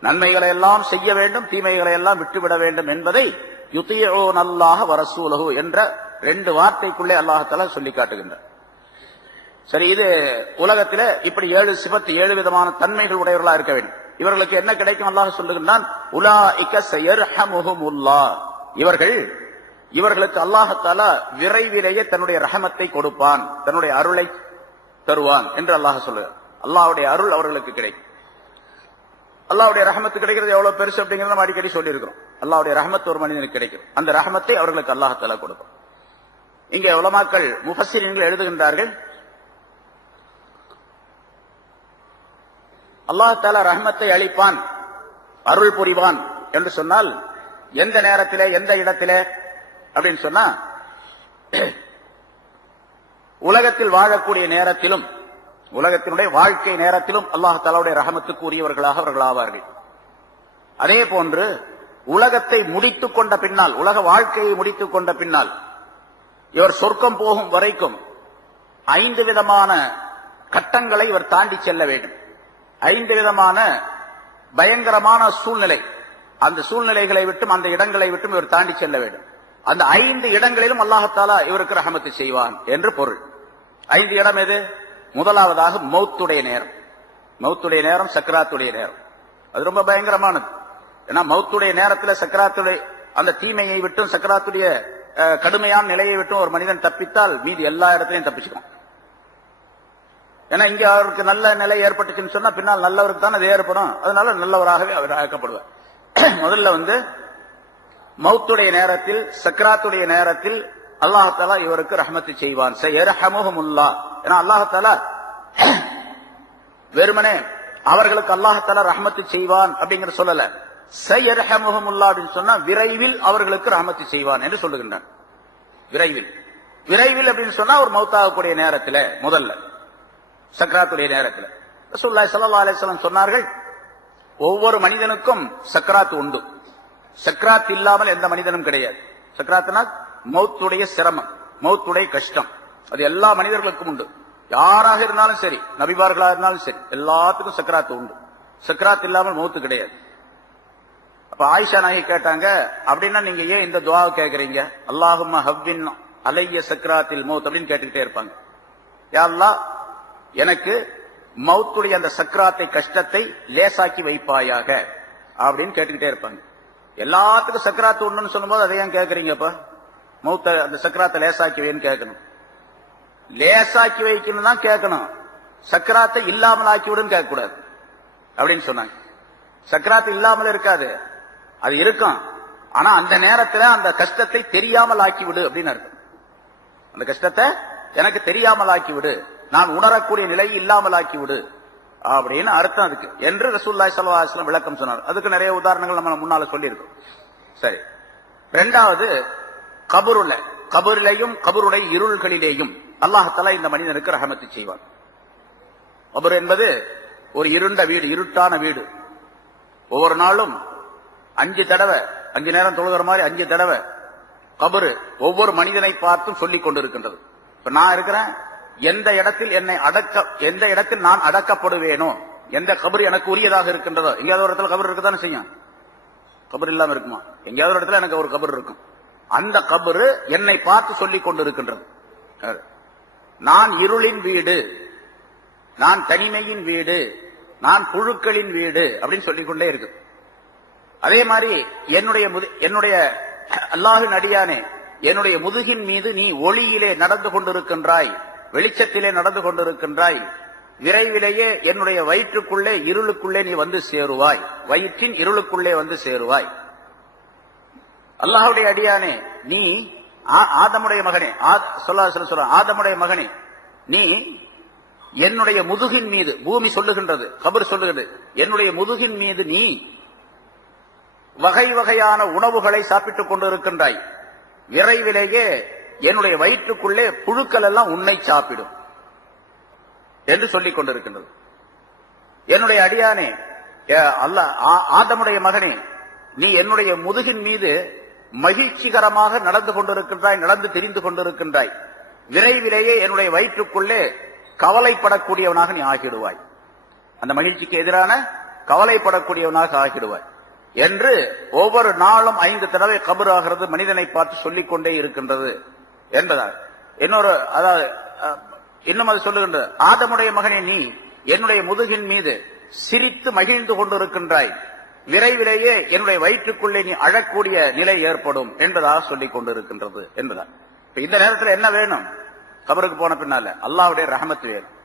நன்மைகளை எல்லாம் செய்ய வேண்டும், தீமைகளை எல்லாம் விட்டுவிட வேண்டும் என்பதை யுதியூனல்லாஹ வ ரசூலஹு என்ற 2 வார்த்தைக்குள்ளே அல்லாஹ் தஆலா சொல்லி காட்டுகின்றார். சரி, இது உலகத்திலே இப்படி 7 சிபத் 7 விதமான தன்மைகள் உடையவர்களா இருக்க வேண்டும். இவர்களுக்கு என்ன கிடைக்கும்? அல்லாஹ் சொல்லுகின்றான், உலாஇக ஸயர்ஹமுஹுமுல்லாஹ், இவர்களுக்கு அல்லாஹ் தஆலா விரைவிலேயே தன்னுடைய ரஹமத்தை கொடுப்பான், தன்னுடைய அருளை தருவான் என்று அல்லாஹ் சொல்லுகிறார். அல்லாஹ்வுடைய அருள் அவர்களுக்கு கிடைக்கும். அல்லாஹ்வுடைய ரஹமத்து கிடைக்கிறது எவ்வளவு பெருசு அப்படிங்கறத நம்ம அடிக்கடி சொல்லி இருக்கிறோம். அல்லாஹ்வுடைய ரஹமத் ஒரு மனிதனுக்கு கிடைக்கும். அந்த ரஹமத்தை அவர்களுக்கு அல்லாஹ் தஆலா கொடுப்பான். இங்கே உலமாக்கள் முஃபஸ்ஸிரீன்கள் எழுதுகின்றார்கள், அல்லாஹ் தஆலா ரஹமத்தை அளிப்பான், அருள் புரிவான் என்று சொன்னால் எந்த நேரத்திலே, எந்த இடத்திலே அப்படின்னு சொன்னா, உலகத்தில் வாழக்கூடிய நேரத்திலும், உலகத்தினுடைய வாழ்க்கை நேரத்திலும் அல்லாஹ் தஆலாவுடைய ரஹமத்துக்கு உரியவர்களாக அவர்கள் ஆவார்கள். அதே போன்று உலகத்தை முடித்துக் கொண்ட பின்னால், உலக வாழ்க்கையை முடித்துக் கொண்ட பின்னால் இவர் சொர்க்கம் போகும் வரைக்கும் 5 விதமான கட்டங்களை இவர் தாண்டி செல்ல வேண்டும். 5 விதமான பயங்கரமான சூழ்நிலை, அந்த சூழ்நிலைகளை விட்டும் அந்த இடங்களை விட்டும் இவர் தாண்டி செல்ல வேண்டும். அந்த 5 இடங்களிலும் அல்லாஹ் தஆலா இவருக்கு ரஹமத்து செய்வான் என்று பொருள். 5 இடம் எது? முதலாவதாக மௌத்துடைய நேரம். மௌத்துடைய நேரம் சக்கராத்துடைய நேரம். அது ரொம்ப பயங்கரமானது. ஏன்னா மௌத்துடைய நேரத்தில் சக்கராத்துடைய அந்த தீமையை விட்டும், சக்கராத்துடைய கடுமையான நிலையை விட்டும் ஒரு மனிதன் தப்பித்தால் மீதி எல்லா இடத்திலையும் தப்பிச்சுக்கும். ஏன்னா இங்க அவருக்கு நல்ல நிலை ஏற்பட்டுச்சுன்னு சொன்னா பின்னால் நல்லவருக்கு தான் அது ஏற்படும். அதனால நல்லவராகவே அவர் ஆக்கப்படுவார். முதல்ல மௌத்துடைய நேரத்தில், சக்கராத்துடைய நேரத்தில் அல்லாஹ் தஆலா இவருக்கு ரஹமத்து செய்வான். ஸயர்ஹமுஹுமுல்லாஹ். ஏன்னா அல்லாஹ் தஆலா வெறுமனே அவர்களுக்கு அல்லாஹ் தஆலா ரஹமத்து செய்வான் அப்படிங்கிற சொல்லல. ஸயர்ஹமுஹுமுல்லாஹ் அப்படின்னு சொன்னா விரைவில் அவர்களுக்கு ரஹமத்து செய்வான் என்று சொல்லுகின்றான். விரைவில், விரைவில் அப்படின்னு சொன்னா ஒரு மௌத்தாகக்கூடிய நேரத்தில், முதல்ல சக்கராத்துடைய நேரத்தில். ரசூலுல்லாஹி ஸல்லல்லாஹு அலைஹி வஸல்லம் சொன்னார்கள், ஒவ்வொரு மனிதனுக்கும் சக்கராத் உண்டு. சக்கராத் இல்லாமல் எந்த மனிதனும் கிடையாது. சக்கராத்னா மௌத்துடைய சிரமம், மௌத்துடைய கஷ்டம், அது எல்லா மனிதர்களுக்கும் உண்டு. யாராக இருந்தாலும் சரி, நபிமார்களாக இருந்தாலும் சரி, எல்லாத்துக்கும் சக்கராத் உண்டு. சக்கராத் இல்லாமல் மௌத்து கிடையாது. அப்ப ஆயிஷா நாயகி கேட்டாங்க, அப்படின்னா நீங்க ஏன் இந்த துஆவை கேட்கறீங்க? அல்லாஹும்ம ஹவ்வின் அலைய சக்கராத்தில் மௌத் அப்படின்னு கேட்டுக்கிட்டே இருப்பாங்க. யா அல்லாஹ், எனக்கு மௌத்துடைய அந்த சக்கராத்தை, கஷ்டத்தை லேசாக்கி வைப்பாயாக அப்படின்னு கேட்டுக்கிட்டே இருப்பாங்க. எல்லாத்துக்கும் சக்கராத்து ஒண்ணுன்னு சொல்லும்போது அதை ஏன் கேட்கறீங்கப்ப? மௌத்த அந்த சக்கராத்தை லேசாக்கி வைன்னு கேட்கணும். லேசாக்கி வைக்கணும் தான் கேட்கணும். சக்கராத்தை இல்லாமல் ஆக்கி விடுன்னு கேட்கக்கூடாது அப்படின்னு சொன்னாங்க. சக்கராத்து இல்லாமல் இருக்காது, அது இருக்கும். ஆனா அந்த நேரத்தில் அந்த கஷ்டத்தை தெரியாமல் ஆக்கிவிடு அப்படின்னு அர்த்தம். அந்த கஷ்டத்தை எனக்கு தெரியாமல் ஆக்கிவிடு, நான் உணரக்கூடிய நிலையை இல்லாமல் ஆக்கிவிடு அப்படின்னு அர்த்தம் அதுக்கு என்று ரசூலுல்லாஹி ஸல்லல்லாஹு அலைஹி வஸல்லம் விளக்கம் சொன்னார். அதுக்கு நிறைய உதாரணங்கள் நம்ம முன்னால சொல்லி இருக்கோம். சரி, இரண்டாவது கபரிலேயும் கபருடைய இருள்களிலேயும் அல்லாஹ் தஆலா இந்த மனிதனுக்கு ரஹமத்து செய்வான். கபர் என்பது ஒரு இருண்ட வீடு, இருட்டான வீடு. ஒவ்வொரு நாளும் 5 தடவை, 5 நேரம் தொழுகிற மாதிரி 5 தடவை கபரு ஒவ்வொரு மனிதனை பார்த்தும் சொல்லிக் கொண்டிருக்கின்றது. இப்ப நான் இருக்கிறேன், எந்த இடத்தில் நான் அடக்கப்படுவேனோ, எந்த கபர் எனக்கு உரியதாக இருக்கின்றதோ, எங்கேயாவது ஒரு இடத்துல கபர் இருக்குதானே செய்யும்? கபர் இல்லாம இருக்குமா? எங்கேயாவது ஒரு இடத்துல எனக்கு ஒரு கபர் இருக்கும். அந்த கபரு என்னை பார்த்து சொல்லிக் கொண்டிருக்கின்றது. நான் இருளின் வீடு, நான் தனிமையின் வீடு, நான் புழுக்களின் வீடு அப்படின்னு சொல்லிக்கொண்டே இருக்கு. அதே மாதிரி என்னுடைய அல்லாஹ்வின் அடியானே, என்னுடைய முதுகின் மீது நீ ஒளியிலே நடந்து கொண்டிருக்கின்றாய், வெளிச்சத்திலே நடந்து கொண்டிருக்கின்றாய், விரைவிலேயே என்னுடைய வயிற்றுக்குள்ளே இருளுக்குள்ளே நீ வந்து சேருவாய், வயிற்றின் இருளுக்குள்ளே வந்து சேருவாய். அல்லாஹ்வுடைய அடியானே, நீ ஆதமுடைய மகனே, ஆதமுடைய மகனே, நீ என்னுடைய முதுகின் மீது, பூமி சொல்லுகின்றது, கபர் சொல்லுகிறது, என்னுடைய முதுகின் மீது நீ வகை வகையான உணவுகளை சாப்பிட்டுக் கொண்டிருக்கின்றாய், விரைவிலேயே என்னுடைய வயிற்றுக்குள்ளே புழுக்கள் எல்லாம் உன்னை சாப்பிடும் என்று சொல்லிக் கொண்டிருக்கின்றது. என்னுடைய அடியானே, அல்லாஹ் ஆதமுடைய மகனே, நீ என்னுடைய முதுகின் மீது மகிழ்ச்சிகரமாக நடந்து கொண்டிருக்கின்றாய், நடந்து திரிந்து கொண்டிருக்கின்றாய். விரைவிலேயே என்னுடைய வயிற்றுக்குள்ளே கவலைப்படக்கூடியவனாக நீ ஆகிடுவாய். அந்த மகிழ்ச்சிக்கு எதிரான கவலைப்படக்கூடியவனாக ஆகிடுவாய் என்று ஒவ்வொரு நாளும் 5 தடவை கபர் ஆகிறது மனிதனை பார்த்து சொல்லிக் கொண்டே இருக்கின்றது என்பதால் இன்னொரு, அதாவது இன்னும் அது சொல்லுகின்றது, ஆதமுடைய மகனே, நீ என்னுடைய முதுகின் மீது சிரித்து மகிழ்ந்து கொண்டிருக்கின்றாய். விரைவிலேயே என்னுடைய வயிற்றுக்குள்ளே நீ அழக்கூடிய நிலை ஏற்படும் என்பதாக சொல்லிக் கொண்டிருக்கின்றது என்பதால். இந்த நேரத்தில் என்ன வேணும்? கபருக்கு போன பின்னால அல்லாஹ்வுடைய ரஹமத் வேணும்.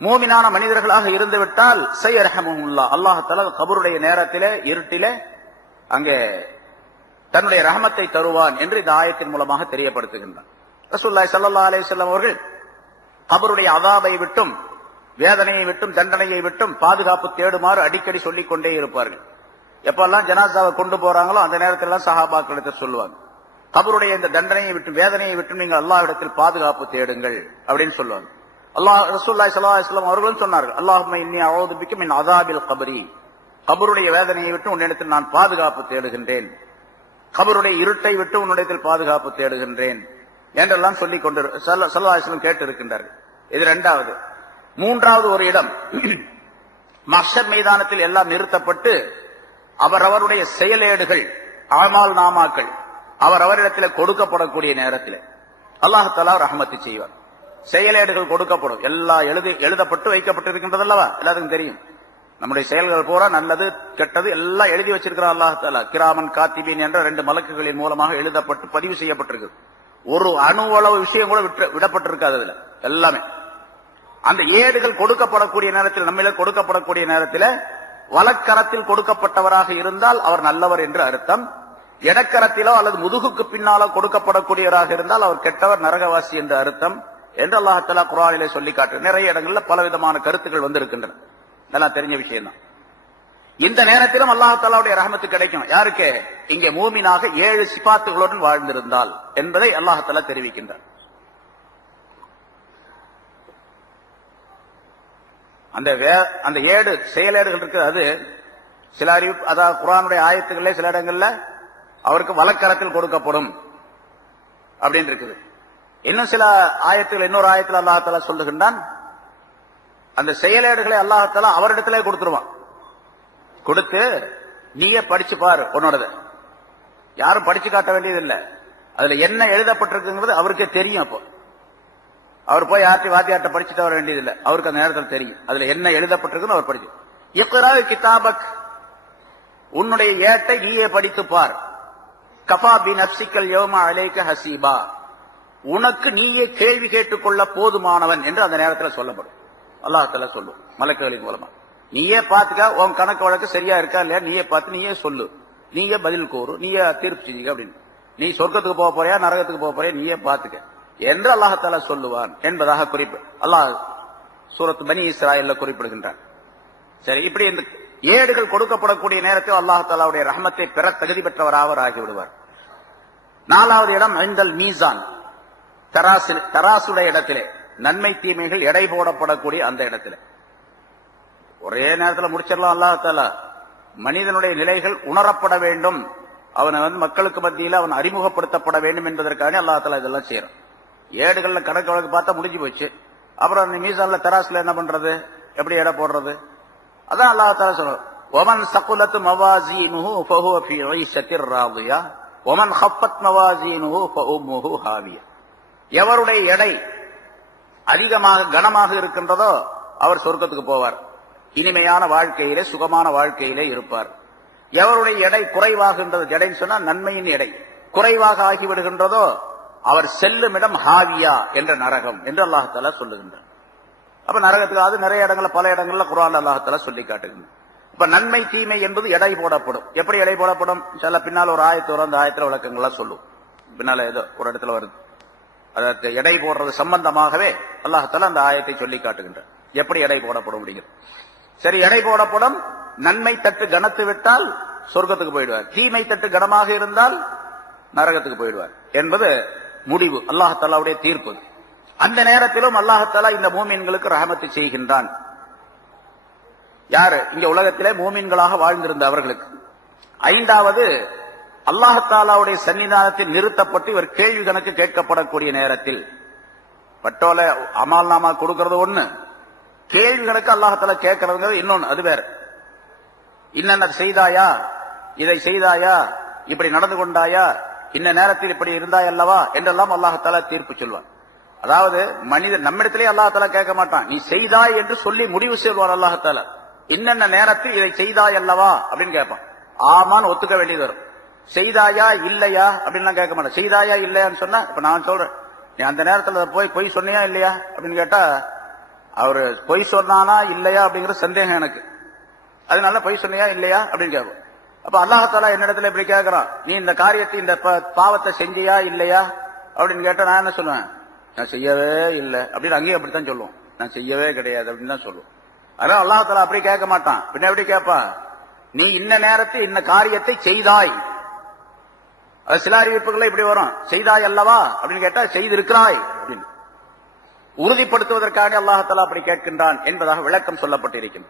மூமினான மனிதர்களாக இருந்துவிட்டால் ஸயர்ஹமுல்லாஹ், அல்லாஹ் தஆலா கபருடைய நேரத்திலே, இருட்டிலே அங்கே தன்னுடைய ரஹமத்தை தருவான் என்று இந்த ஆயத்தின் மூலமாக தெரியப்படுத்துகின்றார். ரசூலுல்லாஹி ஸல்லல்லாஹு அலைஹி வஸல்லம் அவர்கள் கபருடைய அஸாபை விட்டும், வேதனையை விட்டும், தண்டனையை விட்டும் பாதுகாப்பு தேடுமாறு அடிக்கடி சொல்லிக் கொண்டே இருப்பார்கள். எப்பெல்லாம் ஜனாசாவை கொண்டு போறாங்களோ அந்த நேரத்தில் சஹாபாக்களிடத்தில் சொல்லுவாங்க, கபருடைய இந்த தண்டனையை விட்டு, வேதனையை விட்டு நீங்கள் அல்லாஹ்விடத்தில் பாதுகாப்பு தேடுங்கள் அப்படின்னு சொல்லுவாங்க. ரசூலுல்லாஹி ஸல்லல்லாஹு அலைஹி வஸல்லம் அவர்களும் சொன்னார்கள், அல்லாஹும்ம இன்னி அஊது பிக்க மின் அஸாபில் கப்ரி, கபருடைய வேதனையை விட்டு உன்னிடத்தில் நான் பாதுகாப்பு தேடுகின்றேன், கபருடைய இருட்டை விட்டு உன்னிடத்தில் பாதுகாப்பு தேடுகின்றேன் என்றெல்லாம் சொல்லிக் கொண்டு ஸல்லல்லாஹு அலைஹி வஸல்லம் கேட்டு இருக்கின்றார்கள். இது இரண்டாவது. மூன்றாவது ஒரு இடம், மஹ்ஷர் மைதானத்தில் எல்லாம் நிறுத்தப்பட்டு அவரவருடைய செயலேடுகள், அமால் நாமாக்கள் அவரவரிடத்தில் கொடுக்கப்படக்கூடிய நேரத்தில் அல்லாஹ் தஆலா ரஹமத்து செய்வார். செயலேடுகள் கொடுக்கப்படும், எல்லாம் எழுதப்பட்டு வைக்கப்பட்டிருக்கின்றது அல்லவா, எல்லாத்துக்கும் தெரியும். நம்முடைய செயல்கள் பூரா நல்லது கெட்டது எல்லாம் எழுதி வச்சிருக்கிறார் அல்லாஹ் தஆலா. கிராமன் காத்திபீன் என்ற 2 மலக்குகளின் மூலமாக எழுதப்பட்டு பதிவு செய்யப்பட்டிருக்கு. ஒரு அணுவளவு விஷயம் கூட விடப்பட்டிருக்காது அதுல எல்லாமே. அந்த ஏடுகள் கொடுக்கப்படக்கூடிய நேரத்தில், நம்மள கொடுக்கப்படக்கூடிய நேரத்தில் வலக்கரத்தில் கொடுக்கப்பட்டவராக இருந்தால் அவர் நல்லவர் என்று அர்த்தம். இடக்கரத்திலோ அல்லது முதுகுக்கு பின்னாலோ கொடுக்கப்படக்கூடியவராக இருந்தால் அவர் கெட்டவர், நரகவாசி என்று அர்த்தம் என்று அல்லாஹ் தஆலா குர்ஆனிலே சொல்லி காட்டு. நிறைய இடங்கள்ல பலவிதமான கருத்துக்கள் வந்திருக்கின்றன, இதெல்லாம் தெரிஞ்ச விஷயம் தான். இந்த நேரத்திலும் அல்லாஹ் தஆலாவுடைய ரஹமத்து கிடைக்கும். யாருக்கு? இங்கே மூமினாக 7 சிபாத்துகளுடன் வாழ்ந்திருந்தால் என்பதை அல்லாஹ் தஆலா தெரிவிக்கின்றார். அந்த 7 செயலேடுகள் இருக்கு. அது சில அறிவிப்பு, அதாவது குர்ஆனுடைய ஆயத்துக்களே சில இடங்கள்ல அவருக்கு வலக்கரத்தில் கொடுக்கப்படும் அப்படின்னு இருக்குது. இன்னும் சில ஆயத்துகள், இன்னொரு ஆயத்தில் அல்லாஹ் தஆலா சொல்லுகின்றான், அந்த செயலேடுகளை அல்லாஹ் தஆலா அவரிடத்திலே கொடுத்துருவான். கொடுத்து நீயே படிச்சு பாரு உன்னோடத, யாரும் படிச்சு காட்ட வேண்டியதில்லை. அதுல என்ன எழுதப்பட்டிருக்குங்கிறது அவருக்கே தெரியும். அப்போ அவர் போய் வாத்தியார்ட்ட படிச்சுட்டு வர வேண்டியதில்லை, அவருக்கு அந்த நேரத்தில் தெரியும் அதுல என்ன எழுதப்பட்டிருக்குன்னு அவர் படிச்சு. இக்ரா கிதாபக், உன்னுடைய ஏட்டை நீயே படித்து பார். கஃபா பி நஃப்ஸிகல் யௌம அலைக ஹஸீபா, உனக்கு நீயே கேள்வி கேட்டுக்கொள்ள போதுமானவன் என்று அந்த நேரத்தில் சொல்லப்படும். அல்லாஹ் தஆலா சொல்லும் மலக்குகளின் மூலமா, நீயே பார்த்துக்க, உன் கணக்கு வழக்கு சரியா இருக்கா இல்லையா நீயே பார்த்து நீயே சொல்லு, நீயே பதில் கூறு, நீயே தீர்ப்பு செஞ்சுக்க அப்படின்னு. நீ சொர்க்கத்துக்கு போக போறியா நரகத்துக்கு போக போறியா நீயே பார்த்துக்க என்று அல்லாஹ் தஆலா சொல்லுவான் என்பதாக குறிப்பு அல்லாஹ் சூரத் பனி இஸ்ராயல்ல குறிப்பிடுகின்றான். சரி, இப்படி இந்த ஏடுகள் கொடுக்கப்படக்கூடிய நேரத்தில் அல்லாஹ் தஆலாவுடைய ரஹமத்தை பெற தகுதி பெற்றவராக ஆகிவிடுவார். 4வது இடம் இந்தல் மீசான், தராசுடைய இடத்திலே, நன்மை தீமைகள் எடை போடப்படக்கூடிய அந்த இடத்துல. ஒரே நேரத்தில் முடிச்சிடலாம். அல்லாஹ் தஆலா மனிதனுடைய நிலைகள் உணரப்பட வேண்டும், அவனை மக்களுக்கு மத்தியில் அவன் அறிமுகப்படுத்தப்பட வேண்டும் என்பதற்காக அல்லாஹ் தஆலா இதெல்லாம் செய்யறான். ஏடுகள்ல கணக்கு வழக்கு பார்த்தா முடிஞ்சு போச்சு. அப்புறம் அந்த மீசான்ல தராசுல என்ன பண்றது, எப்படி எடை போடுறது? அதான் அல்லாஹ் தஆலா சொல்றான், வமன் ஸகுலத் மவாஸீனுஹு ஃபஹுவ ஃபீ ஈஷத்திர் ராதியா வமன் ஹஃபத் மவாஸீனுஹு ஃபஉம்முஹு ஹாவியா. எவருடைய எடை அதிகமாக கனமாக இருக்கின்றதோ அவர் சொர்க்கத்துக்கு போவார், இனிமையான வாழ்க்கையிலே சுகமான வாழ்க்கையிலே இருப்பார். எவருடைய எடை குறைவாகின்றது, எடைன்னு சொன்னா நன்மையின் எடை குறைவாக ஆகிவிடுகின்றதோ அவர் செல்லும் இடம் ஹாவியா என்ற நரகம் என்று அல்லாஹ் தஆலா சொல்லுகின்றார். அப்ப நரகத்துக்கு அது நிறைய இடங்கள்ல, பல இடங்கள்ல குர்ஆன்ல அல்லாஹ் தஆலா சொல்லி காட்டுகின்றார். இப்ப நன்மை தீமை என்பது எடை போடப்படும். எப்படி எடை போடப்படும்? சில பின்னால் ஒரு ஆயத்து வரும், அந்த ஆயத்துல விளக்கங்கள்லாம் சொல்லும். பின்னால ஏதோ ஒரு இடத்துல வருது, அதற்கு எடை போடுறது சம்பந்தமாகவே அல்லாஹ் தஆலா அந்த ஆயத்தை சொல்லி காட்டுகின்றார், எப்படி எடை போடப்படும் அப்படிங்கிறது. சரி, எடை போடப்படும். நன்மை தட்டு கனத்து விட்டால் சொர்க்கத்துக்கு போயிடுவார், தீமை தட்டு கனமாக இருந்தால் நரகத்துக்கு போயிடுவார் என்பது முடிவு, அல்லாஹ் தஆலாவுடைய தீர்ப்பு. அந்த நேரத்திலும் அல்லாஹ்தாலா இந்த மூமின்களுக்கு ரஹமத்து செய்கின்றான். யாரு? இங்க உலகத்திலே மூமின்களாக வாழ்ந்திருந்த அவர்களுக்கு. ஐந்தாவது, அல்லாஹ்தாலாவுடைய சன்னிதானத்தில் நிறுத்தப்பட்டு இவர் கேள்வி கணக்கு கேட்கப்படக்கூடிய நேரத்தில் பட்டோல அமால் நாமா கொடுக்கறது ஒண்ணு, கேள்வி கணக்கு அல்லாஹ்தாலா கேட்கறதுங்கிறது இன்னொன்னு. அது வேற. இன்னென்ன செய்தாயா, இதை செய்தாயா, இப்படி நடந்து கொண்டாயா, இன்ன நேரத்தில் இப்படி இருந்தாய் அல்லவா என்றெல்லாம் அல்லாஹ்தாலா தீர்ப்பு சொல்வார். அதாவது மனிதன் நம்மிடத்திலே அல்லாஹ்தாலா கேட்க மாட்டான், நீ செய்தாய் என்று சொல்லி முடிவு செய்வார் அல்லாஹ்தாலா. இன்னென்ன நேரத்தில் இதை செய்தாய் அல்லவா அப்படின்னு கேட்பான். ஆமான்னு ஒத்துக்க வேண்டியது வரும். செய்தாயா இல்லையா அப்படின்னு கேட்க மாட்டேன். செய்தாயா இல்லையான்னு சொன்னா, இப்ப நான் சொல்றேன், நீ அந்த நேரத்தில் போய் பொய் சொன்னியா இல்லையா அப்படின்னு கேட்டா, அவரு பொய் சொன்னானா இல்லையா அப்படிங்கிற சந்தேகம் எனக்கு. அதனால பொய் சொன்னியா இல்லையா அப்படின்னு கேட்போம். அப்ப அல்லாஹ்தாலா என்னிடத்துல இப்படி கேட்கிறான், நீ இந்த காரியத்தை இந்த பாவத்தை செஞ்சியா இல்லையா அப்படின்னு கேட்டா நான் என்ன சொல்லுவேன்? நான் செய்யவே இல்லை அப்படின்னு. அங்கேயும் அப்படித்தான் சொல்லுவோம், நான் செய்யவே கிடையாது அப்படின்னு தான் சொல்லுவோம். அதனால அல்லாஹ்தாலா அப்படி கேட்க மாட்டான். பின்ன எப்படி கேட்பான்? நீ இன்ன நேரத்தில் இன்ன காரியத்தை செய்தாய். அது சில அறிவிப்புகள் இப்படி வரும், செய்தாய் அல்லவா அப்படின்னு கேட்டா செய்திருக்கிறாய் அப்படின்னு உறுதிப்படுத்துவதற்காக அல்லாஹ்தாலா அப்படி கேட்கின்றான் என்பதாக விளக்கம் சொல்லப்பட்டிருக்கிறது.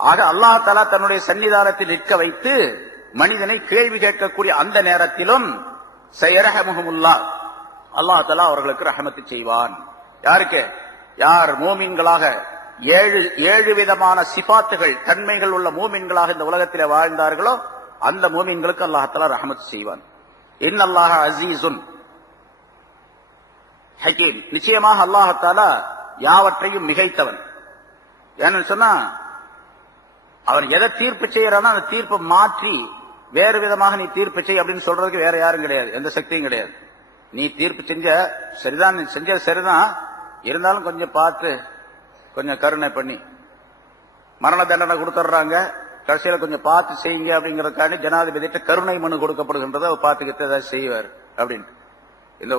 ஆக அல்லாஹ்தாலா தன்னுடைய சன்னிதானத்தில் நிற்க வைத்து மனிதனை கேள்வி கேட்கக்கூடிய அந்த நேரத்திலும் சயரஹமுஹுமுல்லாஹ், அல்லாஹ்தாலா அவர்களுக்கு ரஹமத்து செய்வான். யாருக்கு? யார் மூமின்களாக ஏழு விதமான சிபாத்துகள் தன்மைகள் உள்ள மூமின்களாக இந்த உலகத்தில் வாழ்ந்தார்களோ அந்த மூமின்களுக்கு அல்லாஹ்தாலா ரஹமத்து செய்வான். இன்னல்லாஹ அஸீஸுன் ஹகீம், நிச்சயமாக அல்லாஹ்தாலா யாவற்றையும் மிகைத்தவன். ஏன்னு சொன்னா, அவன் எதை தீர்ப்பு செய்யறானோ அந்த தீர்ப்பை மாற்றி வேறு விதமாக நீ தீர்ப்பு செய் அப்படின்னு சொல்றதுக்கு வேற யாரும் கிடையாது, எந்த சக்தியும் கிடையாது. நீ தீர்ப்பு செஞ்ச சரிதான், நீ செஞ்ச சரிதான், இருந்தாலும் கொஞ்சம் பார்த்து கொஞ்சம் கருணை பண்ணி மரண தண்டனை கொடுத்துட்றாங்க, கடைசியில கொஞ்சம் பார்த்து செய்யுங்க அப்படிங்கறதுக்காண்டி ஜனாதிபதிட்ட கருணை மனு கொடுக்கப்படுகின்றதை அவர் பார்த்துக்கிட்டு ஏதாவது செய்வார் அப்படின்னு. இந்த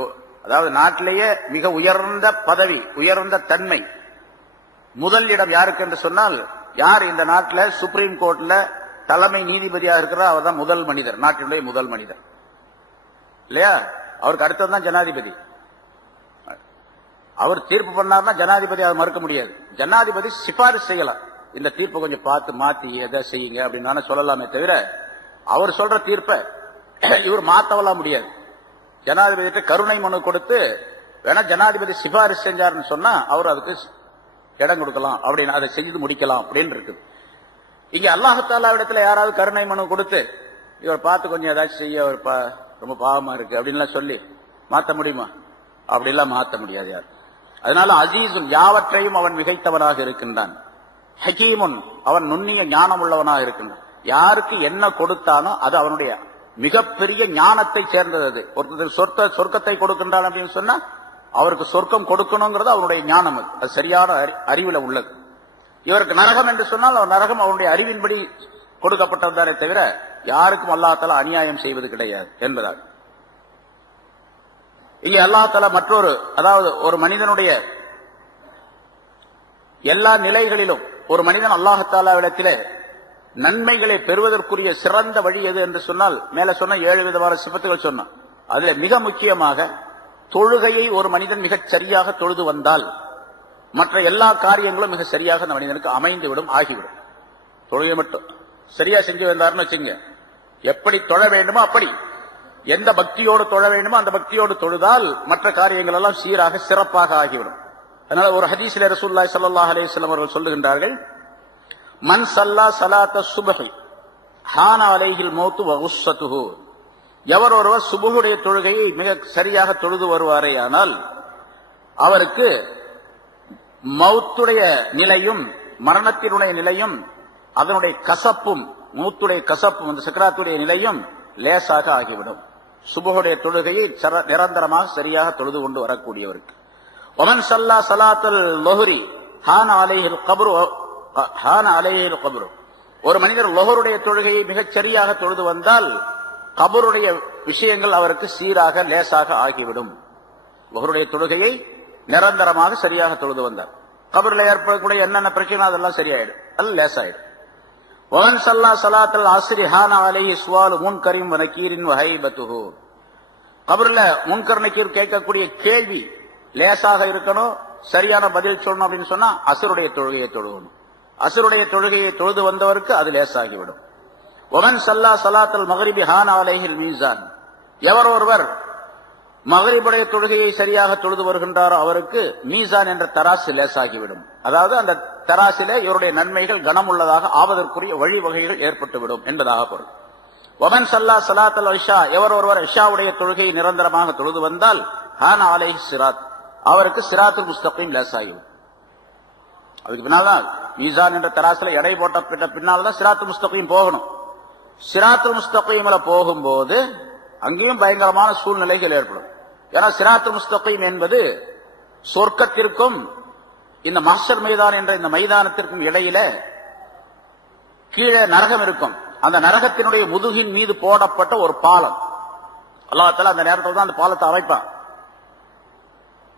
அதாவது நாட்டிலேயே மிக உயர்ந்த பதவி, உயர்ந்த தன்மை, முதல் இடம் யாருக்கு என்று சொன்னால், யார் இந்த நாட்டில் சுப்ரீம் கோர்ட்ல தலைமை நீதிபதியாக இருக்கிறார் அவர் தான் முதல் மனிதர், நாட்டினுடைய முதல் மனிதர் இல்லையா? அவருக்கு அடுத்ததுதான் ஜனாதிபதி. அவர் தீர்ப்பு பண்ணார்னா ஜனாதிபதி அதை மறுக்க முடியாது. ஜனாதிபதி சிபாரிசு செய்யலாம், இந்த தீர்ப்பை கொஞ்சம் பார்த்து மாத்தி எதை செய்யுங்க அப்படின்னு சொல்லலாமே தவிர அவர் சொல்ற தீர்ப்பை இவர் மாத்தவலாம் முடியாது. ஜனாதிபதி கருணை மனு கொடுத்து வேணா ஜனாதிபதி சிபாரிசு செஞ்சாருன்னு சொன்னா அவர் அதுக்கு இடம் கொடுக்கலாம், அப்படின்னு அதை செஞ்சு முடிக்கலாம் அப்படின்னு இருக்குது. இங்க அல்லாஹ்தாலா இடத்துல யாராவது கருணை மனு கொடுத்து இவர் பார்த்து கொஞ்சம் ஏதாச்சும் செய்ய ரொம்ப பாவமா இருக்கு அப்படின்லாம் சொல்லி மாத்த முடியுமா? அப்படிலாம் மாத்த முடியாது யார். அதனால அசீசுன், யாவற்றையும் அவன் மிகைத்தவனாக இருக்கின்றான். ஹகீமுன், அவன் நுண்ணிய ஞானம் உள்ளவனாக இருக்கின்றான். யாருக்கு என்ன கொடுத்தானோ அது அவனுடைய மிகப்பெரிய ஞானத்தை சேர்ந்தது. அது ஒருத்தர் சொர்க்கத்தை கொடுக்கின்றான் அப்படின்னு சொன்னா அவருக்கு சொர்க்கம் கொடுக்கணுங்கிறது அவனுடைய ஞானம், அது சரியான அறிவுல உள்ளது. இவருக்கு நரகம் என்று சொன்னால் அவர் நரகம் அவனுடைய அறிவின்படி கொடுக்கப்பட்டதானே தவிர யாருக்கும் அல்லாஹ்தாலா அநியாயம் செய்வது கிடையாது என்பதாக. இங்கே அல்லாஹ்தாலா மற்றொரு, அதாவது ஒரு மனிதனுடைய எல்லா நிலைகளிலும் ஒரு மனிதன் அல்லாஹ்தாலாவிடத்திலே நன்மைகளை பெறுவதற்குரிய சிறந்த வழி எது என்று சொன்னால், மேல சொன்ன 7 விதமான சிபத்துகள் சொன்னான். அதுல மிக முக்கியமாக தொழுகையை ஒரு மனிதன் மிகச் சரியாக தொழுது வந்தால் மற்ற எல்லா காரியங்களும் மிக சரியாக அந்த மனிதனுக்கு அமைந்துவிடும், ஆகிவிடும். தொழுகை மட்டும் சரியா செஞ்சு வந்தார்னு வச்சுங்க, எப்படி தொழ வேண்டுமோ அப்படி, எந்த பக்தியோடு தொழ வேண்டுமோ அந்த பக்தியோடு தொழுதால் மற்ற காரியங்கள் எல்லாம் சீராக சிறப்பாக ஆகிவிடும். அதனால ஒரு ஹதீஸிலே ரசூலுல்லாஹி ஸல்லல்லாஹு அலைஹி வஸல்லம் அவர்கள் சொல்லுகின்றார்கள், மன் ஸல்லா ஸலாத்த சுப்ஹி ஹான அலைஹில் மௌத்து வ குஸ்ஸத்துஹு, எவர் ஒருவர் சுபுஹுடைய தொழுகையை மிக சரியாக தொழுது வருவாரேயானால் அவருக்கு மௌத்துடைய நிலையும் மரணத்தினுடைய நிலையும் அதனுடைய கசப்பும், மௌத்துடைய கசப்பும் அந்த சக்கராத்துடைய நிலையும் லேசாக ஆகிவிடும். சுபுஹுடைய தொழுகையை நிரந்தரமாக சரியாக தொழுது கொண்டு வரக்கூடியவருக்கு. ஒமன் ஸல்லா ஸலாத்துல் லுஹ்ரி ஹான அலைஹில் கப்ரு ஹான அலைஹில் கப்ரு, ஒரு மனிதர் லுஹ்ருடைய தொழுகையை மிகச் சரியாக தொழுது வந்தால் கபருடைய விஷயங்கள் அவருக்கு சீராக லேசாக ஆகிவிடும். லுஹ்ருடைய தொழுகையை நிரந்தரமாக சரியாக தொழுது வந்தார் கபரில் ஏற்படக்கூடிய என்னென்ன பிரச்சனை அதெல்லாம் சரியாயிடும், அது லேசாயிடும். ஒமன் ஸல்லா ஸலாத்துல் அஸ்ரி ஹான அலைஹி சுவாலு முன்கரின் வ நகீரின் வ ஹைபத்துஹு, கபரில் முன்கர் நகீர் கேட்கக்கூடிய கேள்வி லேசாக இருக்கணும், சரியான பதில் சொல்லணும் அப்படின்னு சொன்னா அசருடைய தொழுகையை தொழுகணும். அசருடைய தொழுகையை தொழுது வந்தவருக்கு அது லேசாகிவிடும். ஒமன் சல்லா சலாத்தல் மகரிபி ஹான் அலைஹில் மீசான், எவர் ஒருவர் மகரிபுடைய தொழுகையை சரியாக தொழுது வருகின்றாரோ அவருக்கு மீசான் என்ற தராசு லேசாகிவிடும். அதாவது அந்த தராசிலே இவருடைய நன்மைகள் கனமுள்ளதாக ஆவதற்குரிய வழிவகைகள் ஏற்பட்டுவிடும் என்பதாக பொருள். ஒமன் சல்லா சலாத்தல் இஷா, எவர் ஒருவர் இஷாவுடைய தொழுகையை நிரந்தரமாக தொழுது வந்தால் ஹான் அலைஹி சிராத், அவருக்கு சிராத்துல் முஸ்தகீம் லேசாகிவிடும். அதுக்கு பின்னால்தான் மீசான் என்ற தராசில எடை போட்ட பின்னால்தான் சிராத்துல் முஸ்தகீம் போகணும். சிராத்துல் முஸ்தகீம்ல போகும்போது அங்கேயும் பயங்கரமான சூழ்நிலைகள் ஏற்படும். ஏன்னா சிராத்துல் முஸ்தகீம் என்பது சொர்க்கத்திற்கும் இந்த மஹ்ஷர் மைதான் என்ற இந்த மைதானத்திற்கும் இடையில கீழே நரகம் இருக்கும். அந்த நரகத்தினுடைய முதுகின் மீது போடப்பட்ட ஒரு பாலம். அல்லாஹ் தஆலா அந்த நேரத்தில் தான் அந்த பாலத்தை அமைப்பான்.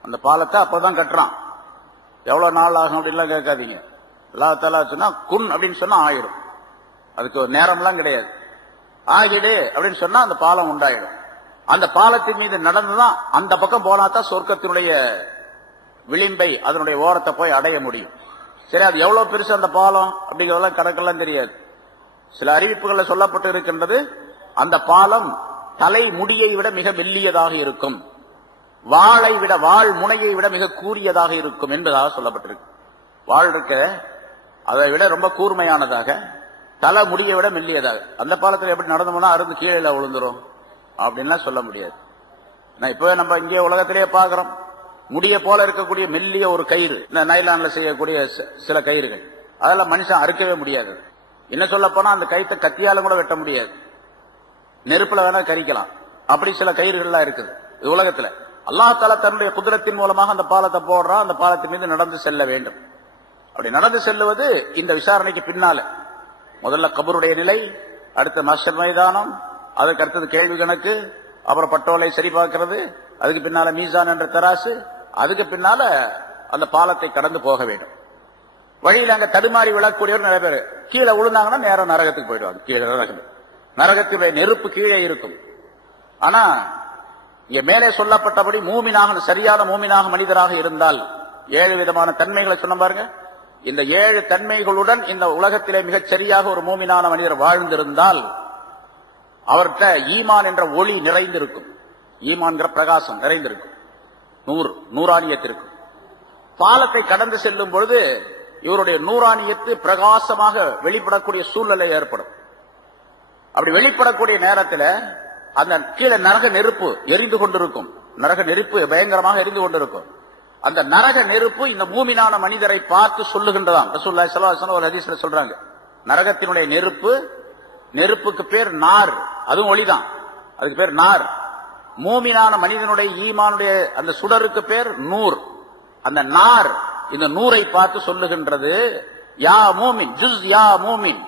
அந்த பாலத்தை அப்பதான் கட்டுறான். எவ்வளவு நாள் ஆகும் அப்படின்லாம் கேட்காதீங்க. அல்லாஹ் தஆலா சொன்னா குன் அப்படின்னு சொன்னா ஆயிடும். அதுக்கு ஒரு நேரம்லாம் கிடையாது. ஆகிடு அப்படின்னு சொன்னா அந்த பாலம் உண்டாயிடும். அந்த பாலத்தின் மீது நடந்துதான் அந்த பக்கம் போனாதான் சொர்க்கத்தினுடைய விளிம்பை அதனுடைய ஓரத்தை போய் அடைய முடியும். சரி, அது எவ்வளவு பெருசு அந்த பாலம் அப்படிங்கறதெல்லாம் கணக்கெல்லாம் தெரியாது. சில அறிவிப்புகள்ல சொல்லப்பட்டு இருக்கின்றது, அந்த பாலம் தலை முடியை விட மிக மெல்லியதாக இருக்கும், வாளை விட வாள் முனையை விட மிக கூரியதாக இருக்கும் என்பதாக சொல்லப்பட்டிருக்கு. வாள் இருக்க அதை விட ரொம்ப கூர்மையானதாக, தலை முடியை விட மெல்லியதாக. அந்த பாலத்தில் எப்படி நடந்து போனா அருந்து கீழே விழுந்துரும் அப்படின்லாம் சொல்ல முடியாது. இப்ப நம்ம இங்கே உலகத்திலேயே பாக்குறோம், முடிய போல இருக்கக்கூடிய மெல்லிய ஒரு கயிறு, இந்த நைலான்ல செய்யக்கூடிய சில கயிறுகள், அதெல்லாம் மனுஷன் அறுக்கவே முடியாது. என்ன சொல்ல போனா அந்த கயிற்றை கத்தியாலும் கூட வெட்ட முடியாது, நெருப்புல வேணா கரிக்கலாம். அப்படி சில கயிறுகள்லாம் இருக்குது இது உலகத்துல. அல்லாஹ் தஆலா தன்னுடைய குதிரத்தின் மூலமாக அந்த பாலத்தை போடுறான். அந்த பாலத்தின் மீது நடந்து செல்ல வேண்டும். அப்படி நடந்து செல்லுவது இந்த விசாரணைக்கு பின்னால முதல்ல கபருடைய நிலை, அடுத்த மஹ்ஷர் மைதானம், அதுக்கு அடுத்தது கேள்வி கணக்கு, அப்புறம் பட்டோலை சரி பார்க்கிறது, அதுக்கு பின்னால மீசான் என்ற தராசு, அதுக்கு பின்னால அந்த பாலத்தை கடந்து போக வேண்டும். வழியில் அங்க தடுமாறி விழக்கூடியவர் நிறைய பேர் கீழே விழுந்தாங்கன்னா நேரம் நரகத்துக்கு போயிடுவாங்க. கீழே நரகத்துடைய நெருப்பு கீழே இருக்கும். ஆனா இங்க மேலே சொல்லப்பட்டபடி மூமினாக, சரியான மூமினாக மனிதராக இருந்தால் 7 விதமான தன்மைகளை சொன்ன பாருங்க. இந்த 7 தன்மைகளுடன் இந்த உலகத்திலே மிகச் சரியாக ஒரு மூமினான மனிதர் வாழ்ந்திருந்தால் அவர்கிட்ட ஈமான் என்ற ஒளி நிறைந்திருக்கும், ஈமான்கிற பிரகாசம் நிறைந்திருக்கும், நூறானியத்திற்கும். பாலத்தை கடந்து செல்லும் பொழுது இவருடைய நூறானியத்து பிரகாசமாக வெளிப்படக்கூடிய சூழ்நிலை ஏற்படும். அப்படி வெளிப்படக்கூடிய நேரத்தில் அந்த கீழே நரக நெருப்பு எரிந்து கொண்டிருக்கும். நரக நெருப்பு பயங்கரமாக எரிந்து கொண்டிருக்கும். அந்த நரக நெருப்பு இந்த மூமினான மனிதரை பார்த்து சொல்லுகின்றதாம். ரசூலுல்லாஹி ஸல்லல்லாஹு அலைஹி வஸல்லம் ஒரு ஹதீஸ்ல சொல்றாங்க, நரகத்தினுடைய நெருப்புக்கு பேர் நார், அதுவும் ஒளிதான், அதுக்கு பேர் நார். மூமினான மனிதனுடைய ஈமானுடைய அந்த சுடருக்கு பேர் நூர். அந்த நார் இந்த நூரை பார்த்து சொல்லுகின்றது, யா மூமின் ஜுஸ் யா மூமின்,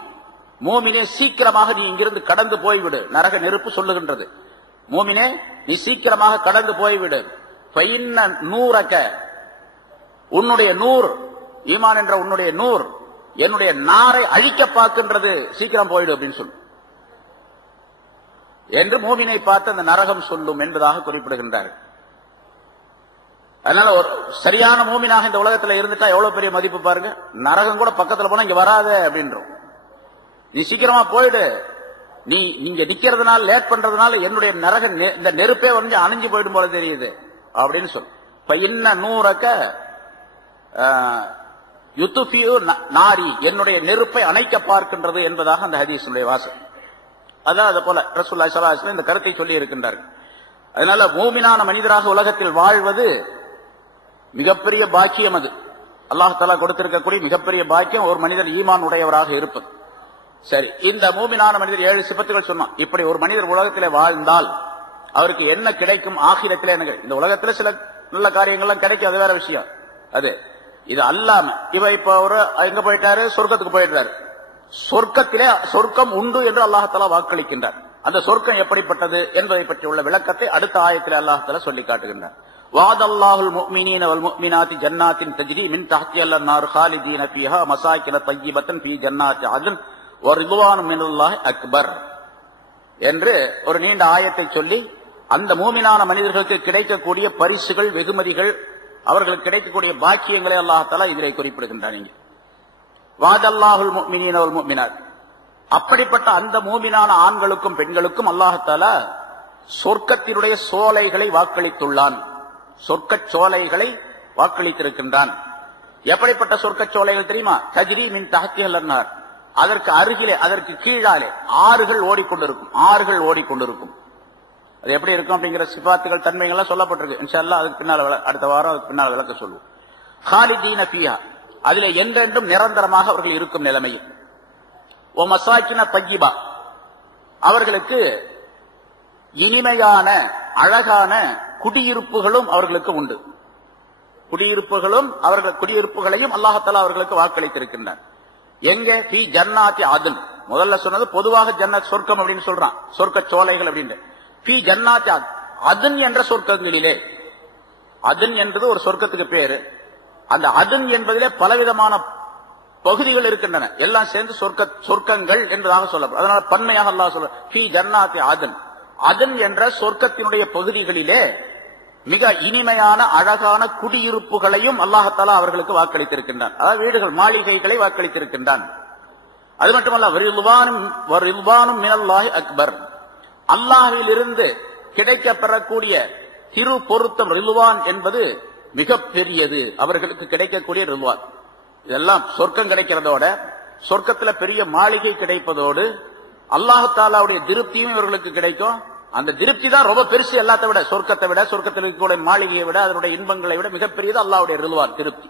மூமினே சீக்கிரமாக நீ இங்கிருந்து கடந்து போய்விடு. நரக நெருப்பு சொல்லுகின்றது, மூமினே நீ சீக்கிரமாக கடந்து போய்விடு. நூறக்க, உன்னுடைய நூர், ஈமான் என்ற உன்னுடைய நூர் என்னுடைய நாரை அழிக்க பார்க்கின்றது, சீக்கிரம் போயிடு அப்படின்னு சொல்லு என்று மூமினை பார்த்து அந்த நரகம் சொல்லும் என்பதாக குறிப்பிடுகின்றார். அதனால ஒரு சரியான மூமினாக இந்த உலகத்தில் இருந்துட்டா எவ்வளவு பெரிய மதிப்பு பாருங்க. நரகம் கூட பக்கத்துல போனா இங்க வராத அப்படின்றோம், நீ சீக்கிரமா போயிடு, நீங்க நிக்கிறதுனால லேட் பண்றதுனால என்னுடைய நரக இந்த நெருப்பே வந்து அணைஞ்சு போயிடும் போல தெரியுது அப்படின்னு சொல்லு. இப்ப இன்ன நூறக்க யுத்துஃபியு நாரி, என்னுடைய நெருப்பை அணைக்க பார்க்கின்றது என்பதாக அந்த ஹதீஸுடைய வாசகம். அதான் அது போல ரசூலுல்லாஹி ஸல்லல்லாஹு அலைஹி வஸல்லம் இந்த கருத்தை சொல்லி இருக்கின்றார்கள். அதனால மூமினான மனிதராக உலகத்தில் வாழ்வது மிகப்பெரிய பாக்கியம். அது அல்லாஹ் தஆலா கொடுத்திருக்கக்கூடிய மிகப்பெரிய பாக்கியம், ஒரு மனிதர் ஈமான் உடையவராக இருப்பது. சரி, இந்த மூமினான மனிதர் 7 சிபத்துகள் சொன்னோம். இப்படி ஒரு மனிதர் உலகத்திலே வாழ்ந்தால் அவருக்கு என்ன கிடைக்கும் ஆகிரத்திலே? இந்த உலகத்துல சில நல்ல காரியங்கள்லாம் கிடைக்கும், அது வேற விஷயம். அது இது அல்லாம இப்ப ஒரு எங்க போயிட்டாரு, சொர்க்கத்துக்கு போயிட்டாரு. சொர்க்கத்திலே சொர்க்கம் உண்டு என்று அல்லாஹ் தஆலா வாக்களிக்கின்றார். அந்த சொர்க்கம் எப்படிப்பட்டது என்பதை பற்றி உள்ள விளக்கத்தை அடுத்த ஆயத்திலே அல்லாஹ் தஆலா சொல்லி காட்டுகின்றார். வஅதல்லாஹுல் முஃமினீன வல் முஃமினாத்தி ஜன்னாத்தின் தஜ்ரி மின் தஹ்திஹா அன்-நார் காலிதீன ஃபீஹா மசாகின தய்யிபத்தன் ஃபீ ஜன்னாத்தி அத்ன் வ ரிضوانٌ மினல்லாஹி அக்பர் என்று ஒரு நீண்ட ஆயத்தை சொல்லி அந்த மூமினான மனிதர்களுக்கு கிடைக்கக்கூடிய பரிசுகள், வெகுமதிகள், அவர்களுக்கு கிடைக்கக்கூடிய பாக்கியங்களை அல்லாஹ் தஆலா இதிலே குறிப்பிடுகின்றான். வாதல்லாஹுல் முஃமினீன வல் முஃமினாத், அப்படிப்பட்ட அந்த மூமினான ஆண்களுக்கும் பெண்களுக்கும் அல்லாஹ் தஆலா சொர்க்கத்தினுடைய சோலைகளை வாக்களித்துள்ளான். சொர்க்க சோலைகளை வாக்களித்திருக்கின்றான். எப்படிப்பட்ட சொர்க்க சோலைகள் தெரியுமா? தஜ்ரி மின் தஹ்திஹல் அன்ஹார், அதற்கு அருகிலே அதற்கு கீழாலே ஆறுகள் ஓடிக்கொண்டிருக்கும். அது எப்படி இருக்கும் அப்படிங்கிற சிபாத்துகள் தன்மைகள் சொல்லப்பட்டிருக்கு. இன்ஷா அல்லாஹ் அதுக்கு பின்னால் அடுத்த வாரம் அதுக்கு பின்னால் விளக்க சொல்லுவோம். ஹாலிதீன ஃபீஹா, அதிலே என்றென்றும் நிரந்தரமாக அவர்கள் இருக்கும் நிலைமையில். ஓ மசாக்கின தய்யிபா, அவர்களுக்கு இனிமையான அழகான குடியிருப்புகளும் அவர்களுக்கு உண்டு. குடியிருப்புகளையும் அல்லாஹ் தஆலா அவர்களுக்கு வாக்களித்திருக்கின்றான். எங்கே? ஃபீ ஜன்னாத்தி அதன், முதல்ல சொன்னது பொதுவாக ஜன்னத் சொர்க்கம் அப்படின்னு சொல்றான், சொர்க்க சோலைகள் அப்படின்னு. ஃபீ ஜன்னாத்தி அதன் என்ற சொர்க்கங்களிலே, அதன் என்பது ஒரு சொர்க்கத்துக்கு பேரு. அந்த அதன் என்பதிலே பலவிதமான பகுதிகள் இருக்கின்றன, எல்லாம் சேர்ந்து சொர்க்கங்கள் என்பதாக சொல்லப்படும். அதனால பன்மையாக அல்லாஹ் சொல்ற ஃபீ ஜன்னாத்தி அதன், அதன் என்ற சொர்க்கத்தினுடைய பகுதிகளிலே மிக இனிமையான அழகான குடியிருப்புகளையும் அல்லாஹ் தஆலா அவர்களுக்கு வாக்களித்திருக்கின்றான். அதாவது வீடுகள், மாளிகைகளை வாக்களித்திருக்கின்றான். அது மட்டுமல்ல, ரிதுவானும் மினல்லாஹி அக்பர், அல்லாஹ்விலிருந்து கிடைக்கப்பெறக்கூடிய திரு பொருத்தம் ரிதுவான் என்பது மிக பெரியது. அவர்களுக்கு கிடைக்கக்கூடிய ரிதுவான், இதெல்லாம் சொர்க்கம் கிடைக்கிறதோட, சொர்க்கத்தில் பெரிய மாளிகை கிடைப்பதோடு அல்லாஹ் தஆலாவுடைய திருப்தியும் இவர்களுக்கு கிடைக்கும். அந்த திருப்தி தான் ரொம்ப பெருசு, எல்லாத்தை விட, சொர்க்கத்தை விட, சொர்க்கத்தில் இருக்கக்கூடிய மாளிகையை விட, அதனுடைய இன்பங்களை விட மிகப்பெரியது அல்லாஹ்வுடைய ரிதுவான், திருப்தி.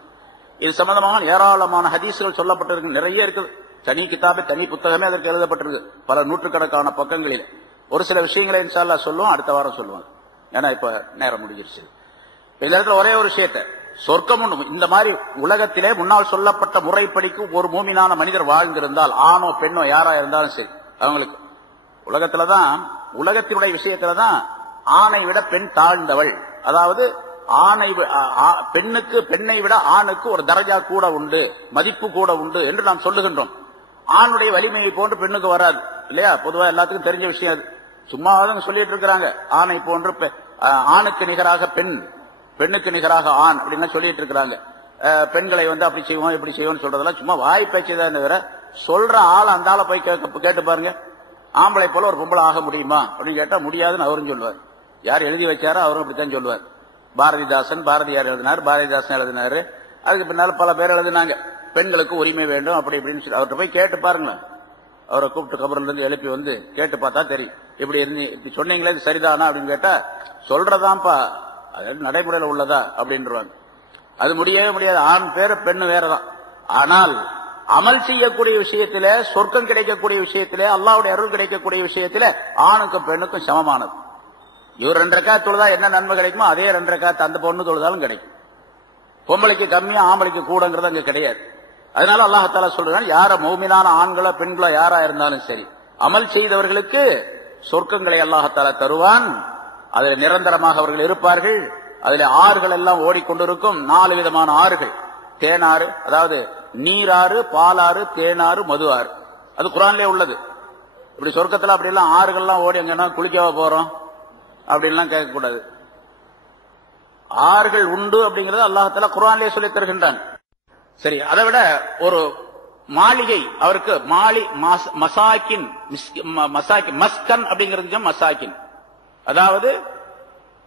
இது சம்பந்தமாக ஏராளமான ஹதீஸ்கள் சொல்லப்பட்டிருக்கு, நிறைய இருக்குது. தனி கிதாபு, தனி புத்தகமே அதற்கு எழுதப்பட்டிருக்கு, பல நூற்றுக்கணக்கான பக்கங்களில். ஒரு சில விஷயங்களை இன்ஷா அல்லாஹ் சொல்லுவோம், அடுத்த வாரம் சொல்லுவாங்க, ஏன்னா இப்ப நேரம் முடிஞ்சிருச்சு. இந்த இடத்துல ஒரே ஒரு விஷயத்தை, சொர்க்கம் இந்த மாதிரி உலகத்திலே முன்னால் சொல்லப்பட்ட முறைப்படிக்கு ஒரு மூமினான மனிதர் வாழ்ந்திருந்தால், ஆணோ பெண்ணோ யாரா இருந்தாலும் சரி, அவங்களுக்கு உலகத்துலதான், உலகத்தினுடைய விஷயத்துலதான் ஆணை விட பெண் தாழ்ந்தவள். அதாவது பெண்ணை விட ஆணுக்கு ஒரு தரஜா கூட உண்டு, மதிப்பு கூட உண்டு என்று நாம் சொல்லுகின்றோம். ஆணுடைய வலிமையை போன்று பெண்ணுக்கு வராது இல்லையா? பொதுவா எல்லாத்துக்கும் தெரிஞ்ச விஷயம் அது. சும்மா சொல்லிட்டு இருக்கிறாங்க, ஆணை போன்று ஆணுக்கு நிகராக பெண், பெண்ணுக்கு நிகராக ஆண் அப்படின்னு சொல்லிட்டு இருக்கிறாங்க. பெண்களை அப்படி செய்வோம் இப்படி செய்வோம் சொல்றதெல்லாம் சும்மா வாய் பேச்சுதான் தவிர, சொல்ற ஆள் அந்த ஆளை போய் கேட்டு பாருங்க, ஆம்பளை போல ஒரு பொம்பளை ஆக முடியுமா அப்படின்னு கேட்டா முடியாதுன்னு அவரும் சொல்லுவார். யார் எழுதி வச்சாரோ அவரும் அப்படித்தான் சொல்லுவார். பாரதியார் எழுதினாரு, அதுக்கு பின்னால பல பேர் எழுதினாங்க, பெண்களுக்கு உரிமை வேண்டும் அப்படி இப்படின்னு சொல்லி. அவர்கிட்ட போய் கேட்டு பாருங்களேன், அவரை கூப்பிட்டு கபர்ல இருந்து எழுப்பி கேட்டு பார்த்தா தெரியும். இப்படி சொன்னீங்களே இது சரிதானா அப்படின்னு கேட்டா, சொல்றதான்ப்பா, அது நடைமுறையில் உள்ளதா அப்படின்றாங்க. அது முடியவே முடியாது. ஆண் பேரு பெண்ணு வேறதான். ஆனால் அமல் செய்யக்கூடிய விஷயத்தில, சொர்க்கம் கிடைக்கக்கூடிய விஷயத்தில, அல்லாஹ்வுடைய அருள் கிடைக்கக்கூடிய விஷயத்தில ஆணுக்கும் பெண்ணுக்கும் சமமானது. இவர் 2 ரக்காத் தொழுதா என்ன நன்மை கிடைக்குமோ அதே 2 ரக்காத் அந்த பொண்ணு தொழுதாலும் கிடைக்கும். பொம்பளைக்கு கம்மியா ஆம்பளைக்கு கூடங்கிறது அங்க கிடையாது. அதனால அல்லாஹ் தஆலா சொல்றான், யார மௌமினான ஆண்களோ பெண்களோ யாரா இருந்தாலும் சரி, அமல் செய்தவர்களுக்கு சொர்க்கங்களை அல்லாஹ் தஆலா தருவான். அதில் நிரந்தரமாக அவர்கள் இருப்பார்கள். அதில் ஆறுகள் எல்லாம் ஓடிக்கொண்டிருக்கும், 4 விதமான ஆறுகள். தேனாறு, அதாவது நீராறு, பாலாறு, தேனாறு, மது ஆறு. அது குர்ஆன்லயே உள்ளது. இப்படி சொர்க்கத்துல அப்படி எல்லாம் ஆறுகள்லாம் ஓடி அங்கன்னா குளிக்கவா போறோம் அப்படின்லாம் கேட்கக்கூடாது. ஆறுகள் உண்டு அப்படிங்கறது அல்லாஹ் தஆலா குர்ஆன்லயே சொல்லி தருகின்றான். சரி, அதை விட ஒரு மாளிகை அவருக்கு மசாக்கின், மஸ்கன் அப்படிங்கிறது மசாக்கின், அதாவது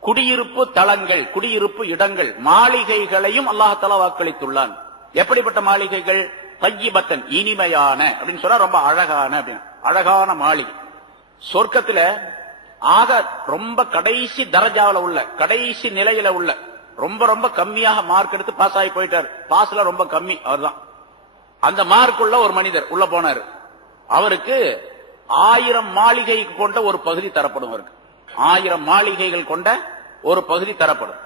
குடியிருப்பு தளங்கள், குடியிருப்பு இடங்கள், மாளிகைகளையும் அல்லாஹ் தஆலா வாக்களித்துள்ளான். எப்படிப்பட்ட மாளிகைகள்? தய்யிபத்தன், இனிமையான அப்படின்னு சொன்னா ரொம்ப அழகான அப்படின்னு, அழகான மாளிகை. சொர்க்கத்துல ஆக ரொம்ப கடைசி தரஜாவில உள்ள, கடைசி நிலையில உள்ள, ரொம்ப ரொம்ப கம்மியாக மார்க் எடுத்து பாஸ் ஆகி போயிட்டார். பாஸ்ல ரொம்ப கம்மி அவர்தான். அந்த மார்க் உள்ள ஒரு மனிதர் உள்ள போனார். அவருக்கு 1000 மாளிகை கொண்ட ஒரு பகுதி தரப்படும். அவருக்கு 1000 மாளிகைகள் கொண்ட ஒரு பகுதி தரப்படும்.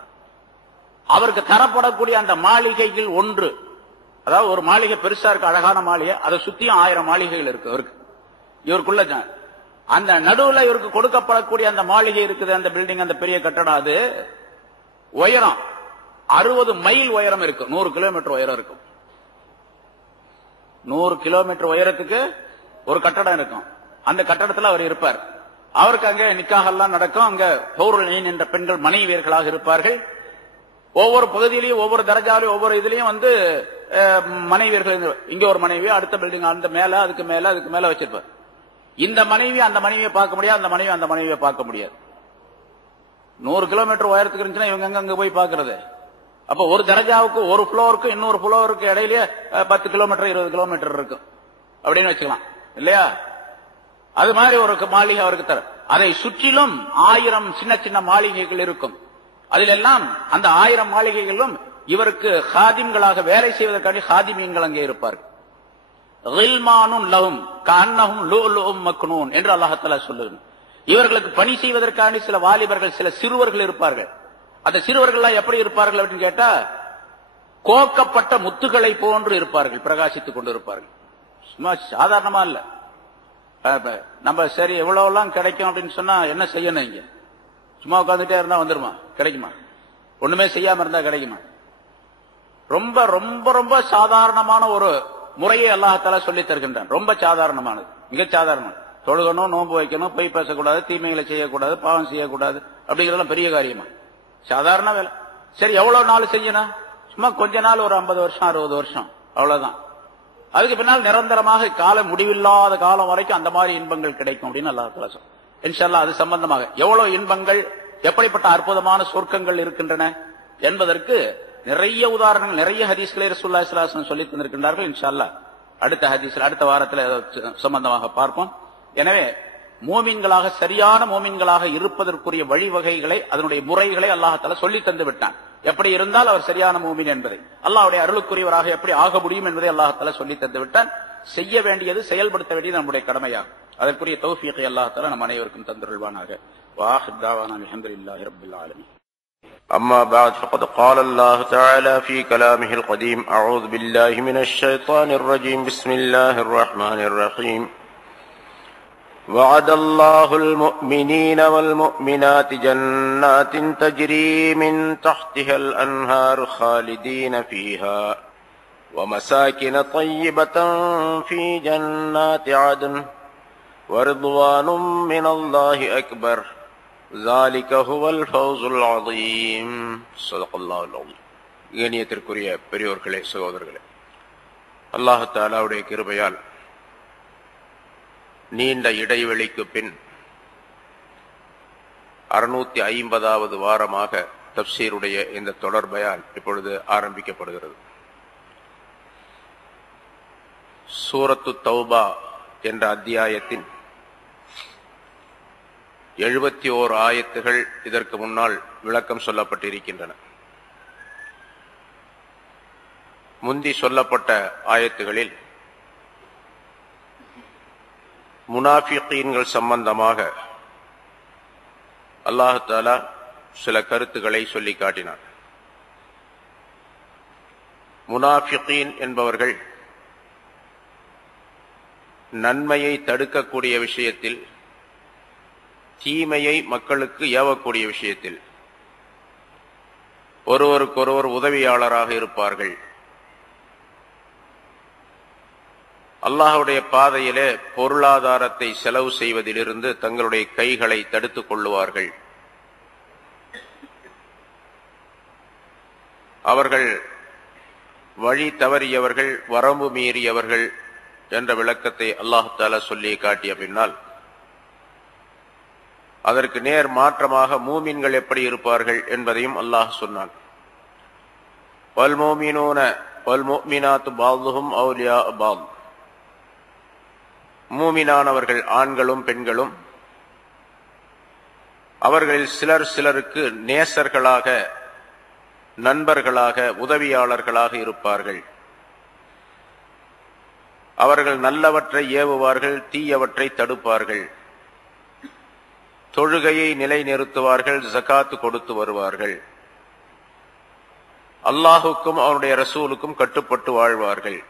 அவருக்கு தரப்படக்கூடிய அந்த மாளிகைகள் ஒன்று, அதாவது ஒரு மாளிகை பெருசா இருக்கு, அழகான மாளிகை, அதை சுத்தியும் 1000 மாளிகைகள் இருக்கு அவருக்கு. இவருக்குள்ள அந்த நடுவுல இவருக்கு கொடுக்கப்படக்கூடிய அந்த மாளிகை இருக்குது, அந்த பில்டிங், அந்த பெரிய கட்டடம், அது உயரம் 60 மைல் உயரம் இருக்கு, 100 கிலோமீட்டர் உயரம் இருக்கும். 100 கிலோமீட்டர் உயரத்துக்கு ஒரு கட்டடம் இருக்கும். அந்த கட்டடத்தில் அவர் இருப்பார். அவருக்கு அங்கே நிக்காஹ் எல்லாம் நடக்கும். அங்க ஹூருல் ஈன் என்ற பெண்கள் மனைவியர்களாக இருப்பார்கள். ஒவ்வொரு பகுதியிலையும் ஒவ்வொரு தரஜாலையும் ஒவ்வொரு இதுலயும் வந்து மனைவியர்கள், இங்க ஒரு மனைவி, அடுத்த பில்டிங் அந்த மேல அதுக்கு மேல வச்சிருப்பார். இந்த மனைவி அந்த மனைவியை பார்க்க முடியாது, அந்த மனைவி அந்த மனைவியை பார்க்க முடியாது. 100 கிலோமீட்டர் உயரத்துக்கு இருந்துச்சுன்னா இவங்க அங்க போய் பாக்குறது. அப்ப ஒரு தரஜாவுக்கு ஒரு புளோருக்கு இன்னொரு புளோருக்கு இடையிலேயே 10 கிலோமீட்டர் 20 கிலோமீட்டர் இருக்கும் அப்படின்னு வச்சுக்கலாம் இல்லையா? அது மாதிரி ஒரு மாளிகை அவருக்கு தர. அதை சுற்றிலும் 1000 சின்ன சின்ன மாளிகைகள் இருக்கும். அதிலெல்லாம் அந்த 1000 மாளிகைகளும் இவருக்கு ஹாதிம்களாக வேலை செய்வதற்காண்டி ஹாதிமீன்கள் அங்கே இருப்பார்கள். என்று அல்லாஹ் சொல்லுகிறார். இவர்களுக்கு பணி செய்வதற்காண்டி சில வாலிபர்கள், சில சிறுவர்கள் இருப்பார்கள். அந்த சிறுவர்கள் எப்படி இருப்பார்கள் அப்படின்னு கேட்டா, கோக்கப்பட்ட முத்துக்களை போன்று இருப்பார்கள், பிரகாசித்துக் கொண்டு இருப்பார்கள். சும்மா சாதாரணமா இல்ல. நம்ம சரி எவ்வளவு கிடைக்கும் அப்படின்னு சொன்னா என்ன செய்யணும்? இங்க சும்மா உட்காந்துட்டே இருந்தா வந்துருமா? கிடைக்குமா? ஒண்ணுமே செய்யாம இருந்தா கிடைக்குமா? ரொம்ப ரொம்ப ரொம்ப சாதாரணமான ஒரு முறையை அல்லாஹ் சொல்லி தருகின்றான். ரொம்ப சாதாரணமானது, மிக சாதாரணம். தொழுகணும், நோன்பு வைக்கணும், பொய் பேசக்கூடாது, தீமைகளை செய்யக்கூடாது, பாவம் செய்யக்கூடாது, அப்படிங்கிறதெல்லாம் பெரிய காரியமா? சாதாரண வேலை. சரி எவ்வளவு நாள் செய்யணும்? சும்மா கொஞ்ச நாள், ஒரு 50 வருஷம் 60 வருஷம், அவ்வளவுதான். அதுக்கு பின்னால் நிரந்தரமாக காலம், முடிவில்லாத காலம் வரைக்கும் அந்த மாதிரி இன்பங்கள் கிடைக்கும் அப்படின்னு அல்லாஹ் தஆலா சொல்றான். இன்ஷா அல்லாஹ் அது சம்பந்தமாக எவ்வளவு இன்பங்கள், எப்படிப்பட்ட அற்புதமான சொர்க்கங்கள் இருக்கின்றன என்பதற்கு நிறைய உதாரணங்கள், நிறைய ஹதீஸ்களை ரசூலுல்லாஹி ஸல்லல்லாஹு அலைஹி வஸல்லம் சொல்லி தந்திருக்கின்றார்கள். இன்ஷா அல்லாஹ் அடுத்த ஹதீஸ்ல, அடுத்த வாரத்தில் சம்பந்தமாக பார்ப்போம். எனவே மூமின்களாக, சரியான மூமின்களாக இருப்பதற்குரிய வழிவகைகளை, அதனுடைய முறைகளை அல்லாஹ் தஆலா சொல்லி தந்து விட்டான். எப்படி இருந்தால் அவர் சரியான மூமின் என்பதை, அல்லாஹ்வுடைய அருளுக்குரியவராக எப்படி ஆக முடியும் என்பதை அல்லாஹ் தஆலா சொல்லி தந்து விட்டான். செய்ய வேண்டியது, செயல்படுத்த வேண்டியது நம்முடைய கடமையாகும். அதற்குரிய தௌஃபீகை அல்லாஹ் தஆலா நம் அனைவருக்கும் தந்தருள்வானாக. வாஹிர் தாவானா அல்ஹம்துலில்லாஹி ரப்பில் ஆலமீன். أما بعد فقد قال الله تعالى في كلامه القديم: أعوذ بالله من الشيطان الرجيم. بسم الله الرحمن الرحيم. وعد الله المؤمنين والمؤمنات جنات تجري من تحتها الأنهار خالدين فيها ومساكن طيبة في جنات عدن ورضوان من الله أكبر ذلك هو الفوز العظيم. صدق الله العظيم. கண்ணியத்திற்குரிய பெரியோர்களே, சகோதரர்களே, அல்லாஹ் தஆலாவுடைய கிருபையால் நீண்ட இடைவெளிக்கு பின் 650வது வாரமாக தப்சீருடைய இந்த தொடர் பயான் இப்பொழுது ஆரம்பிக்கப்படுகிறது. சூரத்து தௌபா என்ற அத்தியாயத்தின் 71 ஆயத்துகள் இதற்கு முன்னால் விளக்கம் சொல்லப்பட்டிருக்கின்றன. முந்தி சொல்லப்பட்ட ஆயத்துகளில் முனாஃபிகீன்கள் சம்பந்தமாக அல்லாஹ் தஆலா சில கருத்துக்களை சொல்லி காட்டினார். முனாஃபிகீன் என்பவர்கள் நன்மையை தடுக்கக்கூடிய விஷயத்தில், தீமையை மக்களுக்கு ஏவக்கூடிய விஷயத்தில் ஒருவருக்கொருவர் உதவியாளராக இருப்பார்கள். அல்லாஹ்வுடைய பாதையிலே பொருளாதாரத்தை செலவு செய்வதிலிருந்து தங்களுடைய கைகளை தடுத்துக் கொள்ளுவார்கள். அவர்கள் வழி தவறியவர்கள், வரம்பு மீறியவர்கள் என்ற விளக்கத்தை அல்லாஹ் தஆலா சொல்லி காட்டிய பின்னால் அதற்கு நேர் மாற்றமாக மூமின்கள் எப்படி இருப்பார்கள் என்பதையும் அல்லாஹ் சொன்னான். வல் முஃமினூன வல் முஃமினாத்து பஅதுஹும் அவுலியாஉ பஅத். மூமினானவர்கள் ஆண்களும் பெண்களும் அவர்களில் சிலர் சிலருக்கு நேசர்களாக, நண்பர்களாக, உதவியாளர்களாக இருப்பார்கள். அவர்கள் நல்லவற்றை ஏவுவார்கள், தீயவற்றை தடுப்பார்கள். தொழுகையை நிலைநிறுத்துவார்கள், ஜகாத்து கொடுத்து வருவார்கள். அல்லாஹுக்கும் அவனுடைய ரசூலுக்கும் கட்டுப்பட்டு வாழ்வார்கள்.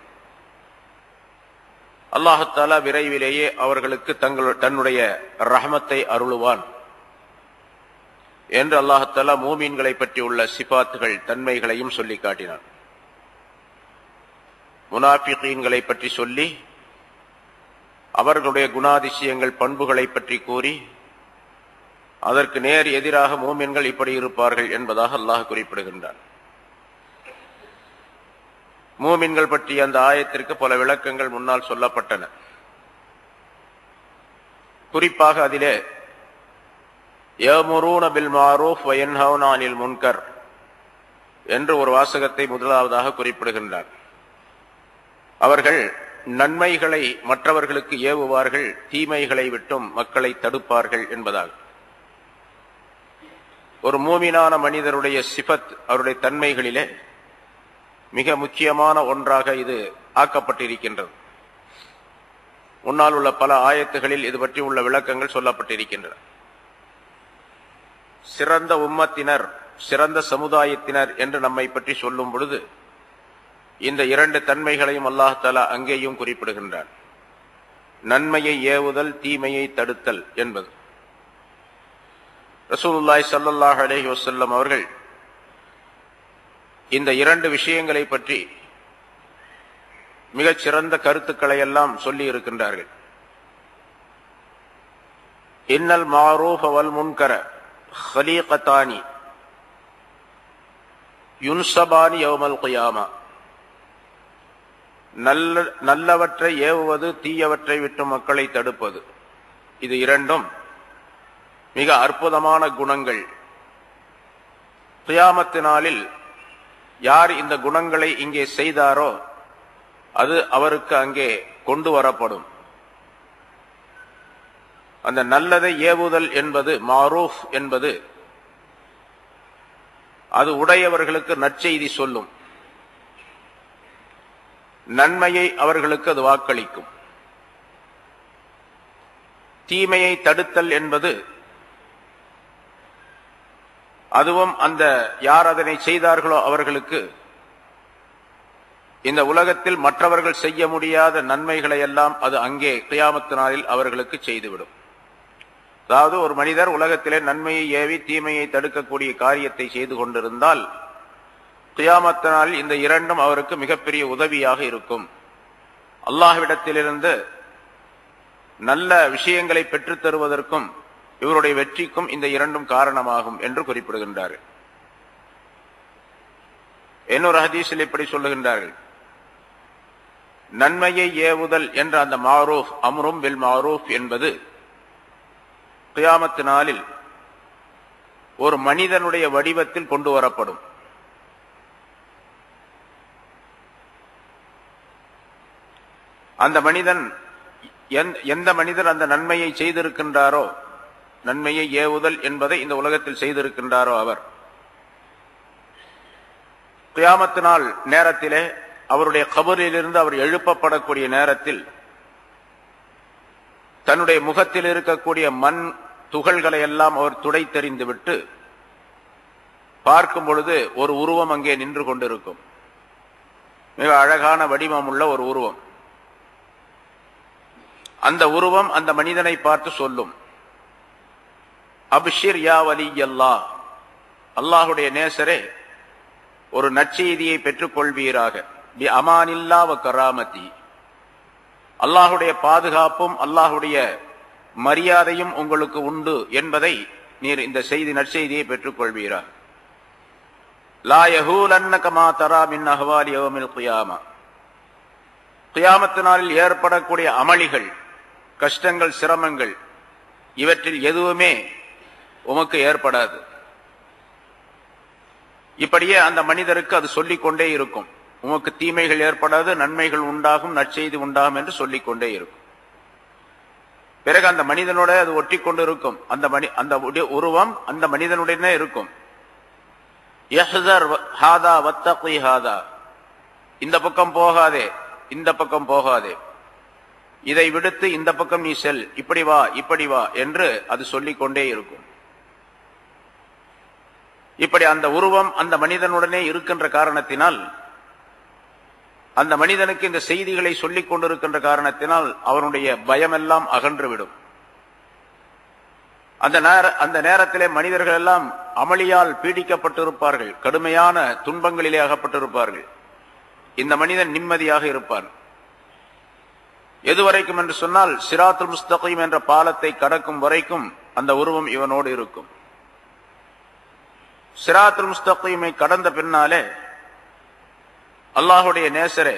அல்லாஹ் தஆலா விரைவிலேயே அவர்களுக்கு தன்னுடைய ரஹமத்தை அருளுவான் என்று அல்லாஹ் தஆலா மூமின்களை பற்றி உள்ள சிபாத்துகள், தன்மைகளையும் சொல்லி காட்டினான். முனாஃபிகீன்களை பற்றி சொல்லி அவர்களுடைய குணாதிசயங்கள், பண்புகளை பற்றி கூறி அதற்கு நேர் எதிராக மூமின்கள் இப்படி இருப்பார்கள் என்பதாக அல்லாஹ் குறிப்பிடுகின்றான். மூமின்கள் பற்றிய அந்த ஆயத்திற்கு பல விளக்கங்கள் முன்னால் சொல்லப்பட்டன. குறிப்பாக அதிலே யஅமுரூன பில் மஅரூஃப் வ யன்ஹவுன அனில் முன்கர் என்று ஒரு வாசகத்தை முதலாவதாக குறிப்பிடுகின்றார். அவர்கள் நன்மைகளை மற்றவர்களுக்கு ஏவுவார்கள், தீமைகளை விட்டும் மக்களை தடுப்பார்கள் என்பதாக. ஒரு மூமினான மனிதருடைய சிஃபத், அவருடைய தன்மைகளிலே மிக முக்கியமான ஒன்றாக இது ஆக்கப்பட்டிருக்கின்றது. முன்னால் உள்ள பல ஆயத்துகளில் இது பற்றி உள்ள விளக்கங்கள் சொல்லப்பட்டிருக்கின்றன. சிறந்த உம்மத்தினர், சிறந்த சமுதாயத்தினர் என்று நம்மை பற்றி சொல்லும் பொழுது இந்த இரண்டு தன்மைகளையும் அல்லாஹ் தஆலா அங்கேயும் குறிப்பிடுகின்றார். நன்மையை ஏவுதல், தீமையை தடுத்தல் என்பது. ரசூலுல்லாஹி ஸல்லல்லாஹு அலைஹி வஸல்லம் அவர்கள் இந்த இரண்டு விஷயங்களை பற்றி மிகச் சிறந்த கருத்துக்களை எல்லாம் சொல்லி இருக்கின்றார்கள். இன்னல் மஅரூஃப வல் முன்கர ஹலீகதானி யுன்ஸபானி யௌமல் கியாமா. நல்லவற்றை ஏவுவது, தீயவற்றை விட்டு மக்களை தடுப்பது, இது இரண்டும் மிக அற்புதமான குணங்கள். கியாமத்து நாளில் யார் இந்த குணங்களை இங்கே செய்தாரோ அது அவருக்கு அங்கே கொண்டு வரப்படும். அந்த நல்லதை ஏவுதல் என்பது, மஅரூஃப் என்பது, அது உடையவர்களுக்கு நற்செய்தி சொல்லும், நன்மையை அவர்களுக்கு அது வாக்களிக்கும். தீமையை தடுத்தல் என்பது, அதுவும் அந்த யார் அதனை செய்தார்களோ அவர்களுக்கு இந்த உலகத்தில் மற்றவர்கள் செய்ய முடியாத நன்மைகளை எல்லாம் அது அங்கே கியாமத்து நாளில் அவர்களுக்கு செய்துவிடும். அதாவது ஒரு மனிதர் உலகத்திலே நன்மையை ஏவி தீமையை தடுக்கக்கூடிய காரியத்தை செய்து கொண்டிருந்தால் கியாமத்து நாளில் இந்த இரண்டும் அவருக்கு மிகப்பெரிய உதவியாக இருக்கும். அல்லாஹ்விடத்திலிருந்து நல்ல விஷயங்களை பெற்றுத் தருவதற்கும் இவருடைய வெற்றிக்கும் இந்த இரண்டும் காரணமாகும் என்று குறிப்பிடுகின்றார்கள். இன்னொரு ஹதீஸில் இப்படி சொல்லுகின்றார்கள், நன்மையை ஏவுதல் என்ற அந்த மஅரூஃப், அம்ரும் பில் மஅரூஃப் என்பது கியாமத்து நாளில் ஒரு மனிதனுடைய வடிவத்தில் கொண்டு வரப்படும். அந்த மனிதன், எந்த மனிதர் அந்த நன்மையை செய்திருக்கின்றாரோ, நன்மையை ஏவுதல் என்பதை இந்த உலகத்தில் செய்திருக்கின்றாரோ அவர் கியாமத்து நாள் நேரத்திலே அவருடைய கபரிலிருந்து அவர் எழுப்பப்படக்கூடிய நேரத்தில் தன்னுடைய முகத்தில் இருக்கக்கூடிய மண் துகள்களை எல்லாம் அவர் துடைத்தெறிந்து விட்டு பார்க்கும் பொழுது ஒரு உருவம் அங்கே நின்று கொண்டிருக்கும். மிக அழகான வடிவம் உள்ள ஒரு உருவம். அந்த உருவம் அந்த மனிதனை பார்த்து சொல்லும், அப்ஷிர் யா வலியல்லாஹ், அல்லாஹுடைய நேசரே ஒரு நற்செய்தியை பெற்றுக் கொள்வீராக, பி அமானில்லா வ கராமதி, அல்லாஹுடைய பாதுகாப்பும் அல்லாஹுடைய மரியாதையும் உங்களுக்கு உண்டு என்பதை நீர் இந்த செய்தி நற்செய்தியை பெற்றுக் கொள்வீராக. லா யஹூலன்னக மா தரா மின் அஹ்வாலி யௌமில் கியாமா, கியாமத்து நாளில் ஏற்படக்கூடிய அமளிகள், கஷ்டங்கள், சிரமங்கள், இவற்றில் எதுவுமே உமக்கு ஏற்படாது. இப்படியே அந்த மனிதருக்கு அது சொல்லிக் கொண்டே இருக்கும். உமக்கு தீமைகள் ஏற்படாது, நன்மைகள் உண்டாகும், நற்செய்தி உண்டாகும் என்று சொல்லிக் கொண்டே இருக்கும். பிறகு அந்த மனிதனோட அது ஒட்டி கொண்டு இருக்கும். அந்த உருவம் அந்த மனிதனுடனே இருக்கும். யஹ்ஸர் ஹாதா வத்தகி ஹாதா, இந்த பக்கம் போகாதே, இந்த பக்கம் போகாதே, இதை விடுத்து இந்த பக்கம் நீ செல், இப்படி வா, இப்படி வா என்று அது சொல்லிக் கொண்டே இருக்கும். இப்படி அந்த உருவம் அந்த மனிதனுடனே இருக்கின்ற காரணத்தினால், அந்த மனிதனுக்கு இந்த செய்திகளை சொல்லிக் கொண்டிருக்கின்ற காரணத்தினால் அவனுடைய பயமெல்லாம் அகன்றுவிடும். அந்த நேரத்திலே மனிதர்கள் எல்லாம் அமளியால் பீடிக்கப்பட்டிருப்பார்கள், கடுமையான துன்பங்களிலே அகப்பட்டிருப்பார்கள். இந்த மனிதன் நிம்மதியாக இருப்பான். எதுவரைக்கும் என்று சொன்னால், சிராத்துல் முஸ்தகீம் என்ற பாலத்தை கடக்கும் வரைக்கும் அந்த உருவம் இவனோடு இருக்கும். சிராத்துல் முஸ்தகீமை கடந்த பின்னாலே அல்லாஹுடைய நேசரே,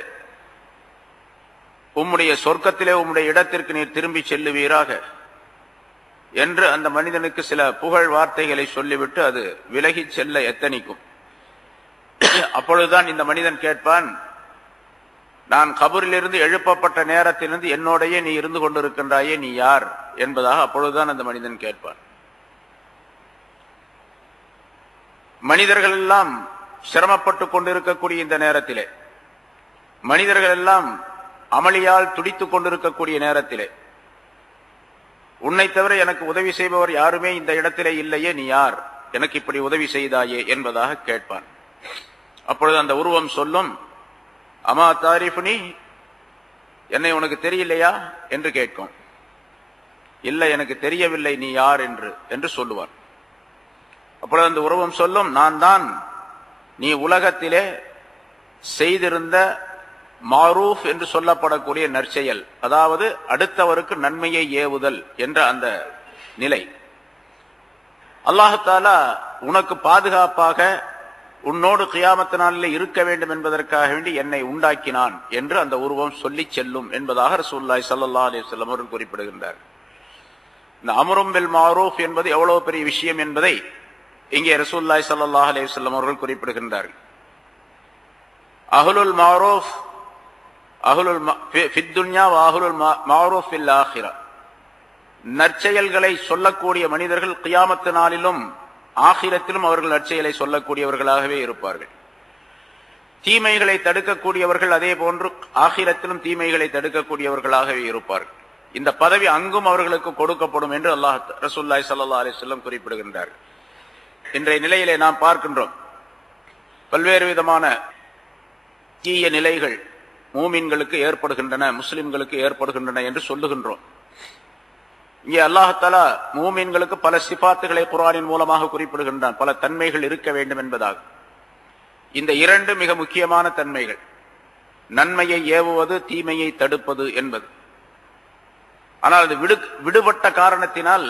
உம்முடைய சொர்க்கத்திலே உம்முடைய இடத்திற்கு நீர் திரும்பி செல்லுவீராக என்று அந்த மனிதனுக்கு சில புகழ் வார்த்தைகளை சொல்லிவிட்டு அது விலகி செல்ல எத்தனிக்கும். அப்பொழுதுதான் இந்த மனிதன் கேட்பான், நான் கபரிலிருந்து எழுப்பப்பட்ட நேரத்திலிருந்து என்னோடையே நீ இருந்து கொண்டிருக்கின்றாயே, நீ யார் என்பதாக அப்பொழுதுதான் அந்த மனிதன் கேட்பான். மனிதர்கள் எல்லாம் சிரமப்பட்டுக் கொண்டிருக்கக்கூடிய இந்த நேரத்திலே, மனிதர்கள் எல்லாம் அமளியால் துடித்துக் கொண்டிருக்கக்கூடிய நேரத்திலே, உன்னை தவிர எனக்கு உதவி செய்பவர் யாருமே இந்த இடத்திலே இல்லையே, நீ யார், எனக்கு இப்படி உதவி செய்தாயே என்பதாக கேட்பான். அப்பொழுது அந்த உருவம் சொல்லும், அமா தாரிஃபுனி, என்னை உனக்கு தெரியலையா என்று கேட்கும். இல்லை, எனக்கு தெரியவில்லை நீ யார் என்று சொல்லுவான். அப்பொழுது அந்த உருவம் சொல்லும், நான் தான் நீ உலகத்திலே செய்திருந்த மாரூஃப் என்று சொல்லப்படக்கூடிய நற்செயல், அதாவது அடுத்தவருக்கு நன்மையை ஏவுதல் என்ற அந்த நிலை. அல்லாஹ் தஆலா உனக்கு பாதுகாப்பாக உன்னோடு கியாமத் நாளில் இருக்க வேண்டும் என்பதற்காக வேண்டி என்னை உண்டாக்கினான் என்று அந்த உருவம் சொல்லி செல்லும் என்பதாக ரசூலுல்லாஹி ஸல்லல்லாஹு அலைஹி வஸல்லம் அவர்கள் குறிப்பிடுகின்றார். இந்த அம்ரும் பில் மாரூஃப் என்பது எவ்வளவு பெரிய விஷயம் என்பதை இங்கே ரசூலுல்லாஹி ஸல்லல்லாஹு அலைஹி வஸல்லம் அவர்கள் குறிப்பிடுகின்றார்கள். அஹ்லுல் மாரூஃப் அஹ்லுல் ஃபித் துன்யா வ அஹ்லுல் மாரூஃப் ஃபில் ஆখিরা. நற்செயல்களை சொல்லக்கூடிய மனிதர்கள் கியாமத் நாளிலும் ஆகிரத்திலும் அவர்கள் நற்செயலை சொல்லக்கூடியவர்களாகவே இருப்பார்கள். தீமைகளை தடுக்கக்கூடியவர்கள் அதே போன்று ஆகிரத்திலும் தீமைகளை தடுக்கக்கூடியவர்களாகவே இருப்பார்கள். இந்த பதவி அங்கும் அவர்களுக்கு கொடுக்கப்படும் என்று ரசூலுல்லாஹி ஸல்லல்லாஹு அலைஹி வஸல்லம் குறிப்பிடுகின்றார்கள். இன்றைய நிலையிலே நாம் பார்க்கின்றோம், பல்வேறு விதமான தீய நிலைகள் மூமின்களுக்கு ஏற்படுகின்றன, முஸ்லிம்களுக்கு ஏற்படுகின்றன என்று சொல்லுகின்றோம். இங்கே அல்லாஹ் தஆலா மூமின்களுக்கு பல சிபாத்துகளை குர்ஆனின் மூலமாக குறிப்பிடுகின்றான், பல தன்மைகள் இருக்க வேண்டும் என்பதாக. இந்த இரண்டு மிக முக்கியமான தன்மைகள், நன்மையை ஏவுவது, தீமையை தடுப்பது என்பது. ஆனால் அது விடுபட்ட காரணத்தினால்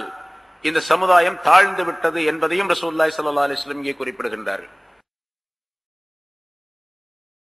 இந்த சமுதாயம் தாழ்ந்து விட்டது என்பதையும் ரசூலுல்லாஹி ஸல்லல்லாஹு அலைஹி வஸல்லம் இங்கே குறிப்பிடுகின்றார்கள்.